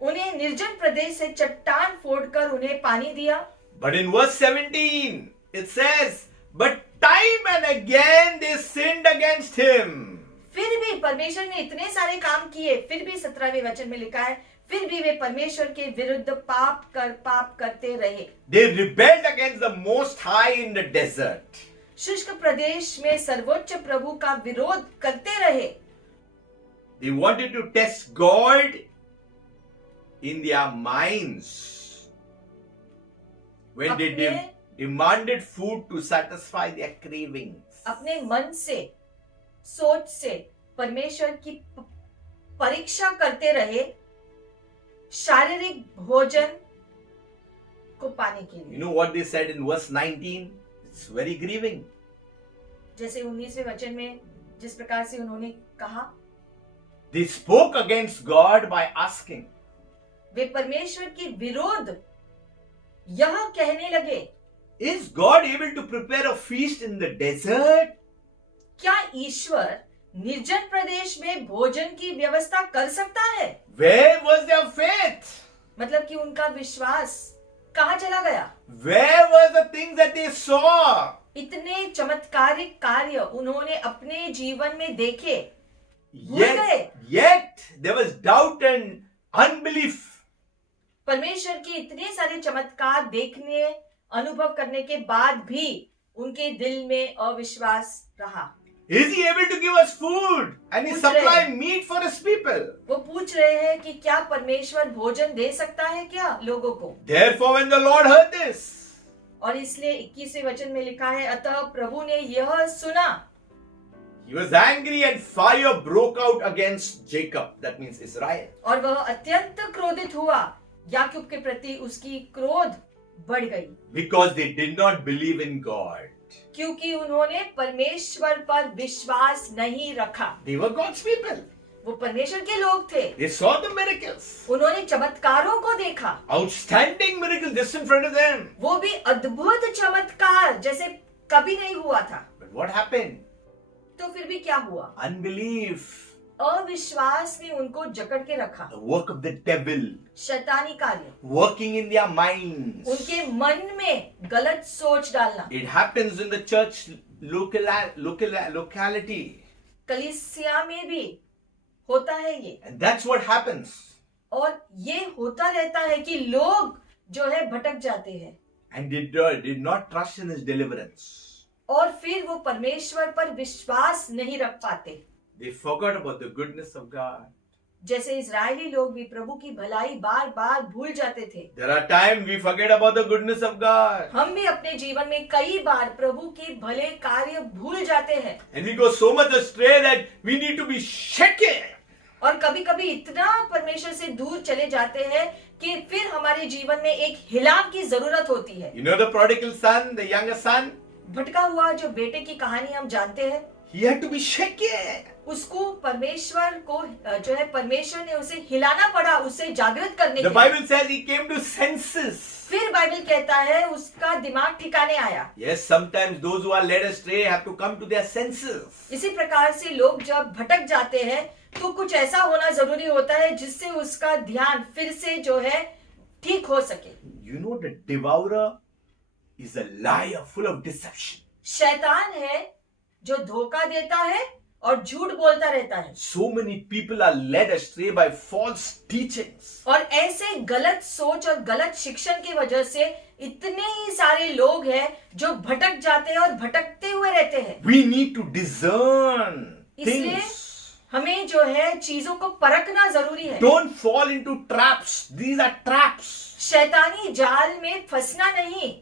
उन्हें निर्जन प्रदेश से चट्टान फोड़कर उन्हें पानी दिया। But in verse 17, it says, but time and again they sinned against him. फिर भी परमेश्वर ने इतने सारे काम किए, फिर भी 17वें वचन में लिखा है, फिर भी वे परमेश्वर के विरुद्ध पाप करते रहे। They rebelled against the Most High in the desert. शुष्क प्रदेश में सर्वोच्च प्रभु का विरोध करते रहे। They wanted to test God in their minds when they demanded food to satisfy their cravings. अपने मन से, सोच से परमेश्वर की परीक्षा करते रहे शारीरिक भोजन को पाने के लिए। You know what they said in verse 19? It's very grieving. जैसे 19वें वचन में जिस प्रकार से उन्होंने कहा, They spoke against God by asking, वे परमेश्वर के विरोध यह कहने लगे, is God able to prepare a feast in the desert? क्या ईश्वर निर्जन प्रदेश में भोजन की व्यवस्था कर सकता है? Where was their faith? मतलब कि उनका विश्वास कहाँ चला गया? Where were the things that they saw? इतने चमत्कारिक कार्य उन्होंने अपने जीवन में देखे, भूल गए। Yet there was doubt and unbelief. परमेश्वर के इतने सारे चमत्कार देखने, अनुभव करने के बाद भी उनके दिल में अविश्वास रहा। Is he able to give us food and he supply meat for his people? वो पूछ रहे हैं कि क्या परमेश्वर भोजन दे सकता है क्या लोगों को? Therefore when the Lord heard this, और इसलिए 21वें वचन में लिखा है, अतः प्रभु ने यह सुना, he was angry and fire broke out against Jacob. That means Israel. और वह अत्यंत क्रोधित हुआ, याकूब के प्रति उसकी क्रोध बढ़ गई, Because they did not believe in God. क्योंकि उन्होंने परमेश्वर पर विश्वास नहीं रखा। They were God's people. वो परमेश्वर के लोग थे, They saw the miracles. उन्होंने चमत्कारों को देखा, Outstanding miracles just in front of them. वो भी अद्भुत चमत्कार जैसे कभी नहीं हुआ था। But what happened? तो फिर भी क्या हुआ? Unbelief. अविश्वास ने उनको जकड़ के रखा। The work of the devil. शैतानी कार्य, Working in their minds. उनके मन में गलत सोच डालना। It happens in the church locality. कलीसिया में भी होता है ये, And that's what happens. और ये होता रहता है कि लोग जो है भटक जाते हैं And they did not trust in his deliverance. और फिर वो परमेश्वर पर विश्वास नहीं रख पाते। They forgot about the goodness of God. जैसे इजरायली लोग भी प्रभु की भलाई बार बार भूल जाते थे। There are times we forget about the goodness of God. हम भी अपने जीवन में कई बार प्रभु के भले कार्य भूल जाते हैं, And we go so much astray that we need to be shaken. और कभी कभी इतना परमेश्वर से दूर चले जाते हैं कि फिर हमारे जीवन में एक हिलाव की जरूरत होती है। You know the prodigal son, the younger son? भटका हुआ जो बेटे की कहानी हम जानते हैं, He had to be shaken. उसको परमेश्वर को जो है परमेश्वर ने उसे हिलाना पड़ा, उसे जागृत करने The के लिए। Bible says he came to senses. फिर बाइबल कहता है उसका दिमाग ठिकाने आया। Yes, sometimes those who are led astray have to come to their senses. इसी प्रकार से लोग जब भटक जाते हैं तो कुछ ऐसा होना जरूरी होता है जिससे उसका ध्यान फिर से जो है ठीक हो सके। You know the devourer is a liar full of deception. शैतान है जो धोखा देता है और झूठ बोलता रहता है, So many people are led astray by false teachings. और ऐसे गलत सोच और गलत शिक्षण की वजह से इतने ही सारे लोग हैं जो भटक जाते हैं और भटकते हुए रहते हैं। We need to discern इसलिए things. हमें जो है चीजों को परखना जरूरी है। Don't fall into traps. These are traps. शैतानी जाल में फंसना नहीं।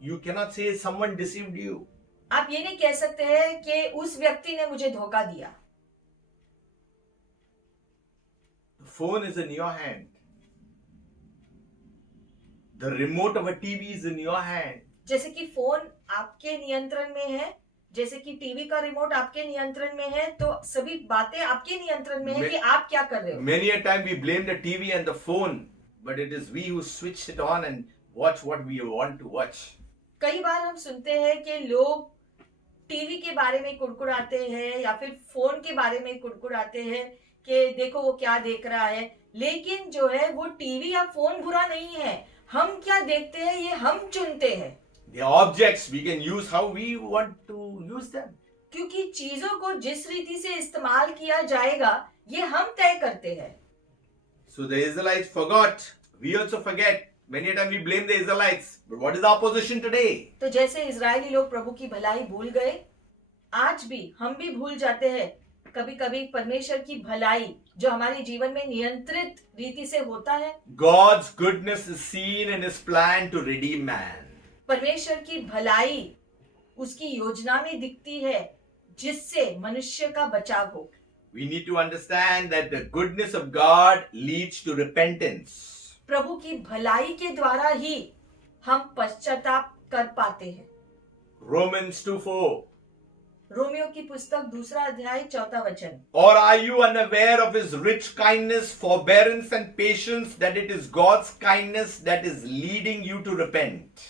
You cannot say someone deceived you. आप ये नहीं कह सकते हैं कि उस व्यक्ति ने मुझे धोखा दिया। The phone is in your hand. The remote of a TV is in your hand. जैसे कि फोन आपके नियंत्रण में है, जैसे कि टीवी का रिमोट आपके नियंत्रण में है, तो सभी बातें आपके नियंत्रण में है कि आप क्या कर रहे हो। Many a time we blame the TV and the phone, but it is we who switch it on and watch what we want to watch. कई बार हम सुनते हैं कि लोग टीवी के बारे में कुड़कुड़ाते हैं या फिर फोन के बारे में कुड़कुड़ाते हैं कि देखो वो क्या देख रहा है, लेकिन जो है वो टीवी या फोन बुरा नहीं है, हम क्या देखते हैं ये हम चुनते हैं। The objects we can use how we want to use them. क्योंकि चीजों को जिस रीति से इस्तेमाल किया जाएगा ये हम तय करते हैं। So the Israelites forgot. We also forget. Many a time we blame the Israelites. But what is the opposition today? तो जैसे इजरायली लोग प्रभु की भलाई भूल गए, आज भी हम भी भूल जाते हैं कभी कभी परमेश्वर की भलाई जो हमारे जीवन में नियंत्रित रीति से होता है। God's goodness is seen in His plan to redeem man. परमेश्वर की भलाई उसकी योजना में दिखती है जिससे मनुष्य का बचाव हो। We need to understand that the goodness of God leads to repentance. प्रभु की भलाई के द्वारा ही हम पश्चाताप कर पाते हैं। Romans 2:4. रोमियो की पुस्तक 2 अध्याय 4 वचन। Or are you unaware of His rich kindness, forbearance and patience, that it is God's kindness that is leading you to repent?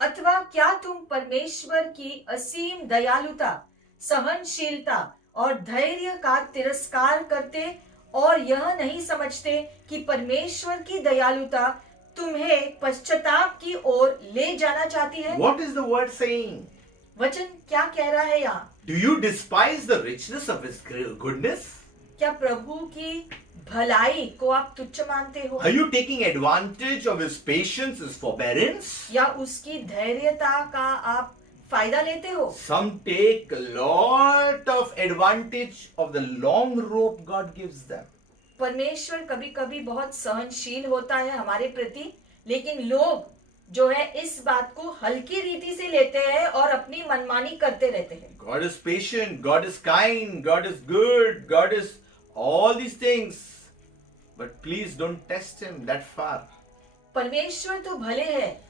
अथवा क्या तुम परमेश्वर की असीम दयालुता, सहनशीलता और धैर्य का तिरस्कार करते और यह नहीं समझते कि परमेश्वर की दयालुता तुम्हें पश्चाताप की ओर ले जाना चाहती है। What is the word saying? वचन क्या कह रहा है यहाँ? Do you despise the richness of His goodness? क्या प्रभु की भलाई को आप तुच्छ मानते हो? Are you taking advantage of His patience, His forbearance? या उसकी धैर्यता का आप फायदा लेते हो? Some take a lot of advantage of the long rope God gives them. परमेश्वर कभी कभी बहुत सहनशील होता है हमारे प्रति, लेकिन लोग जो है इस बात को हल्की रीति से लेते हैं और अपनी मनमानी करते रहते हैं। God is patient, God is kind, God is good, God is all these things. But please don't test Him that far. परमेश्वर तो भले है,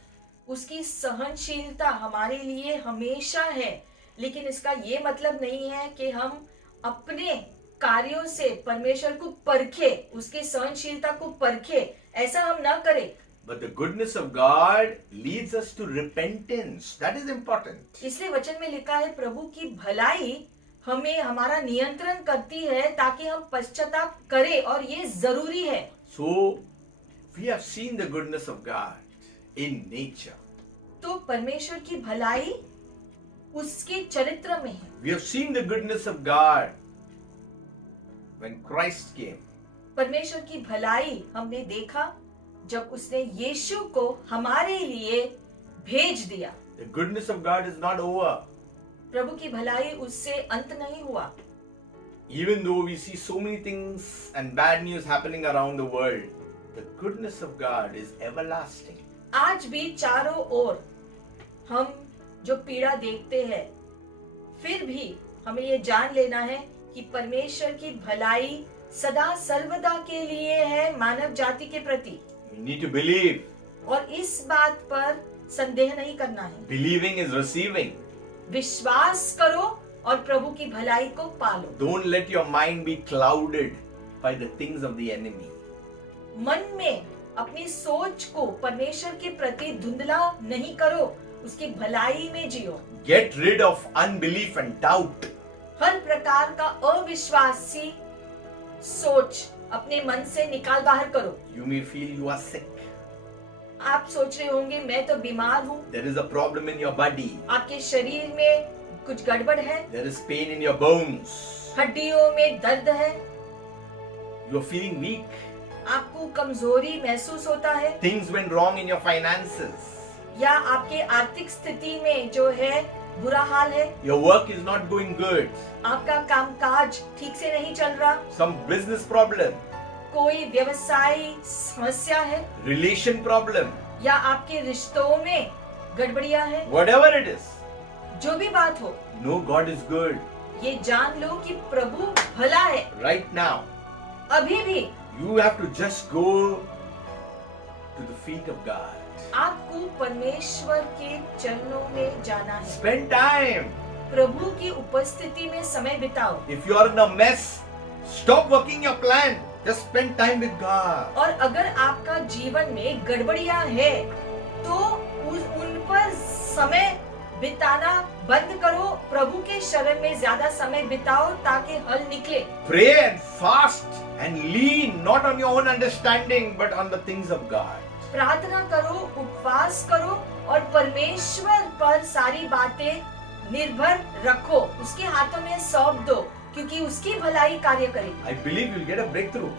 उसकी सहनशीलता हमारे लिए हमेशा है, लेकिन इसका ये मतलब नहीं है कि हम अपने कार्यों से परमेश्वर को परखे, उसकी सहनशीलता को परखे, ऐसा हम ना करें। But the goodness of God leads us to repentance. That is important. इसलिए वचन में लिखा है प्रभु की भलाई हमें हमारा नियंत्रण करती है ताकि हम पश्चाताप करें, और ये जरूरी है। So, we have seen the goodness of God in nature. तो परमेश्वर की भलाई उसके चरित्र में है। We have seen the goodness of God when Christ came. परमेश्वर की भलाई हमने देखा जब उसने यीशु को हमारे लिए भेज दिया। The goodness of God is not over. प्रभु की भलाई उससे अंत नहीं हुआ। Even though we see so many things and bad news happening around the world, the goodness of God is everlasting. आज भी चारों ओर हम जो पीड़ा देखते हैं, फिर भी हमें ये जान लेना है कि परमेश्वर की भलाई सदा सर्वदा के लिए है मानव जाति के प्रति। We need to believe. और इस बात पर संदेह नहीं करना है। Believing is receiving. विश्वास करो और प्रभु की भलाई को पालो। Don't let your mind be clouded by the things of the enemy. मन में अपनी सोच को परमेश्वर के प्रति धुंधला नहीं करो, उसकी भलाई में जियो। Get rid of unbelief and doubt. हर प्रकार का अविश्वासी सोच अपने मन से निकाल बाहर करो। You may feel you are sick. आप सोच रहे होंगे मैं तो बीमार हूँ। There is a problem in your body. आपके शरीर में कुछ गड़बड़ है। There is pain in your bones. हड्डियों में दर्द है। You are feeling weak. आपको कमजोरी महसूस होता है। Things went wrong in your finances. या आपके आर्थिक स्थिति में जो है बुरा हाल है। Your work is not going good. आपका कामकाज ठीक से नहीं चल रहा। Some business problem. कोई व्यवसायी समस्या है। Relation problem. या आपके रिश्तों में गड़बड़ियां है। Whatever it is. जो भी बात हो, No, God is good. ये जान लो कि प्रभु भला है। Right now. अभी भी You have to just go to the feet of God. आपको परमेश्वर के चरणों में जाना है। Spend time. प्रभु की उपस्थिति में समय बिताओ। If you are in a mess, stop working your plan. Just spend time with God. और अगर आपका जीवन में गड़बड़ियां है तो उन पर समय बिताना बंद करो, प्रभु के शरण में ज्यादा समय बिताओ ताकि हल निकले। Pray and fast and lean not on your own understanding but on the things of God. प्रार्थना करो, उपवास करो और परमेश्वर पर सारी बातें निर्भर रखो, उसके हाथों में सौंप दो, क्योंकि उसकी भलाई कार्य करेगी। I believe you'll get a breakthrough.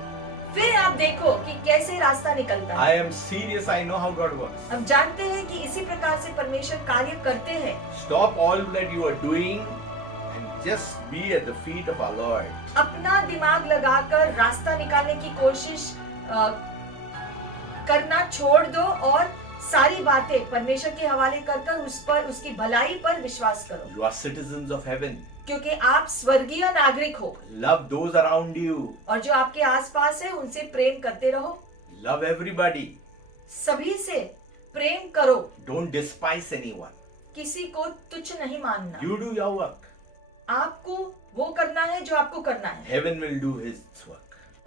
फिर आप देखो कि कैसे रास्ता निकलता है। I am serious. I know how God works. हम जानते हैं कि इसी प्रकार से परमेश्वर कार्य करते हैं। Stop all that you are doing and just be at the feet of our Lord. अपना दिमाग लगाकर रास्ता निकालने की कोशिश करना छोड़ दो और सारी बातें परमेश्वर के हवाले कर उस पर, उसकी भलाई पर विश्वास करो, You are citizens of heaven. क्योंकि आप स्वर्गीय नागरिक हो। Love those around you. और जो आपके आसपास है उनसे प्रेम करते रहो, Love everybody. सभी से प्रेम करो, Don't despise anyone. किसी को तुच्छ नहीं मानना। You do your work. आपको वो करना है जो आपको करना है, Heaven will do his work.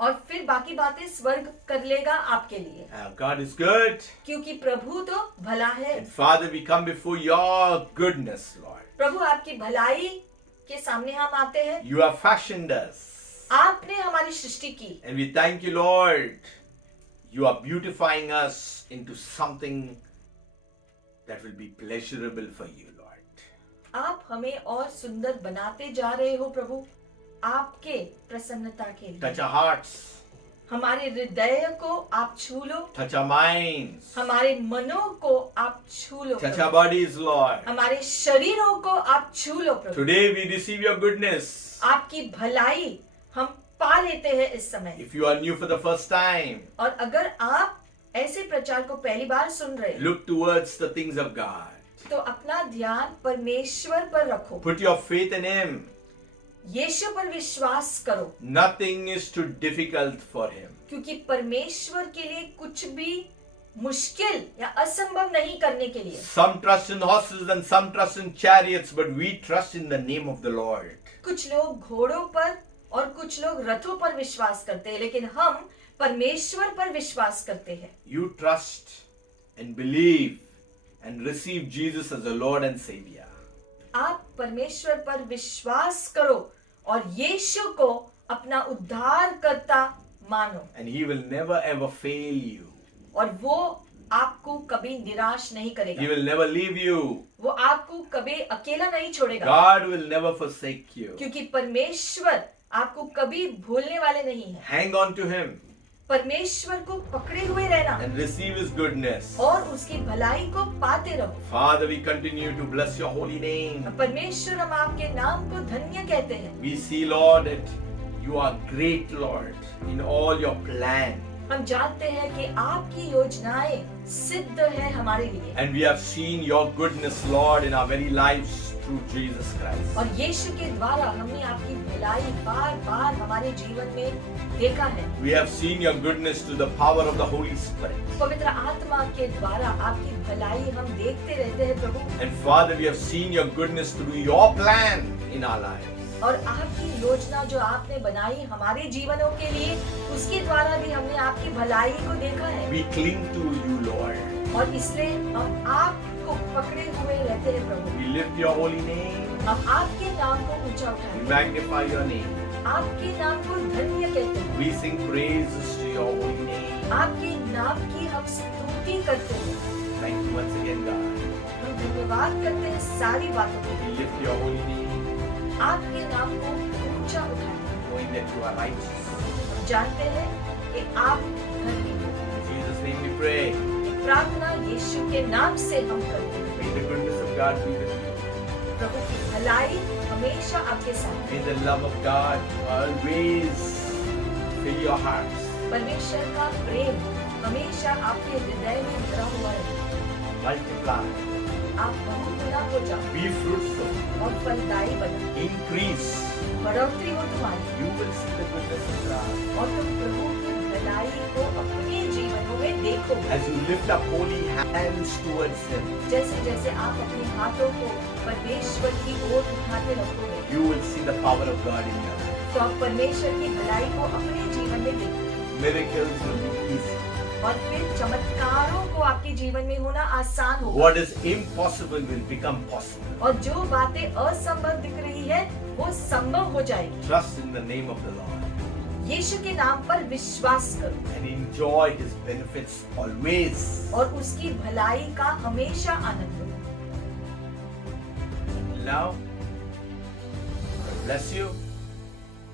और फिर बाकी बातें स्वर्ग कर लेगा आपके लिए, God is good. क्योंकि प्रभु तो भला है। And Father, we come before your goodness, Lord. प्रभु आपकी भलाई के सामने हम आते हैं। You have fashioned us. आपने हमारी सृष्टि की, And we thank you, Lord. You are beautifying us into something that will be pleasurable for you, Lord. आप हमें और सुंदर बनाते जा रहे हो प्रभु, आपके प्रसन्नता के लिए। Touch our hearts. हमारे हृदय को आप छू लो, Touch our minds. हमारे मनों को आप छू लो Touch Prabhu. our bodies, Lord. हमारे शरीरों को आप छू लो प्रभु। Today we receive your goodness. आपकी भलाई हम पा लेते हैं इस समय। If you are new for the first time, और अगर आप ऐसे प्रचार को पहली बार सुन रहे हैं, look towards the things of God. तो अपना ध्यान परमेश्वर पर रखो, Put your faith in him. यीशु पर विश्वास करो, Nothing is too difficult for him. क्योंकि परमेश्वर के लिए कुछ भी मुश्किल या असंभव नहीं करने के लिए। Some trust in horses and some trust in chariots, but we trust in the name of the Lord. कुछ लोग घोड़ों पर और कुछ लोग रथों पर विश्वास करते हैं, लेकिन हम परमेश्वर पर विश्वास करते हैं। You trust and believe and receive Jesus as the Lord and Savior. आप परमेश्वर पर विश्वास करो और यीशु को अपना उद्धारकर्ता मानो, And he will never ever fail you. और वो आपको कभी निराश नहीं He करेगा, will never leave you. वो आपको कभी अकेला नहीं छोड़ेगा, God will never forsake you. क्योंकि परमेश्वर आपको कभी भूलने वाले नहीं है। Hang on to him परमेश्वर को पकड़े हुए रहना and receive his goodness. और उसकी भलाई को पाते रहो। Father, we continue to bless your holy name. परमेश्वर, हम आपके नाम को धन्य कहते हैं। We see, Lord, that you are great, Lord, in all your plan. हम जानते हैं कि आपकी योजनाएं सिद्ध है हमारे लिए, And we have seen your goodness, Lord, in our very lives through Jesus Christ. और यीशु के द्वारा हमने आपकी भलाई बार बार हमारे जीवन में देखा है। We have seen your goodness through the power of the Holy Spirit. पवित्र आत्मा के द्वारा आपकी भलाई हम देखते रहते हैं प्रभु, And Father, we have seen your goodness through your plan in our lives. और आपकी योजना जो आपने बनाई हमारे जीवनों के लिए, उसके द्वारा भी हमने आपकी भलाई को देखा है। We cling to you, Lord. और इसलिए हम आपको पकड़े हुए रहते हैं प्रभु। We lift your holy name. हम आपके नाम को ऊंचा We उठाते हैं, magnify your name. आपके नाम को धन्य कहते हैं, We sing praises to your holy name. आपके नाम की हम स्तुति करते हैं। Thank you once again, God. हम धन्यवाद करते हैं सारी बातों के लिए। We lift your holy name, आपके नाम को ऊंचा उठाते हैं। knowing that you are righteous. हम जानते हैं कि आप धर्मी हैं। In Jesus' name we pray. प्रार्थना यीशु के नाम से हम करते हैं। May the goodness of God be with you. प्रभु की भलाई हमेशा आपके साथ May the love of God always fill your hearts. परमेश्वर का प्रेम हमेशा आपके हृदय में भरा हुआ है। Multiply. आप बहुगुना हो जाओ Be fruitful. और फलदायी बनो, Increase. बढ़ोतरी हो तुम्हारी, You will see the goodness of God. और तुम प्रभु की भलाई को अपने जीवनों में देखो। As you lift up holy hands towards Him, जैसे जैसे आप अपने हाथों को परमेश्वर की ओर उठाते रखोगे, you will see the power of God in your life. तो आप परमेश्वर की भलाई को अपने जीवन में देखोगे, Miracles will be easy. और फिर चमत्कारों को आपके जीवन में होना आसान होगा। What is impossible will become possible. और जो बातें असंभव दिख रही है वो संभव हो जाएगी। Trust in the name of the Lord यीशु के नाम पर विश्वास करो and enjoy His benefits always. और उसकी भलाई का हमेशा आनंद लो। Now, God bless you.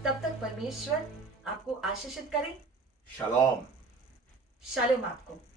तब तक परमेश्वर आपको आशीषित करे। Shalom. शालोम आपको।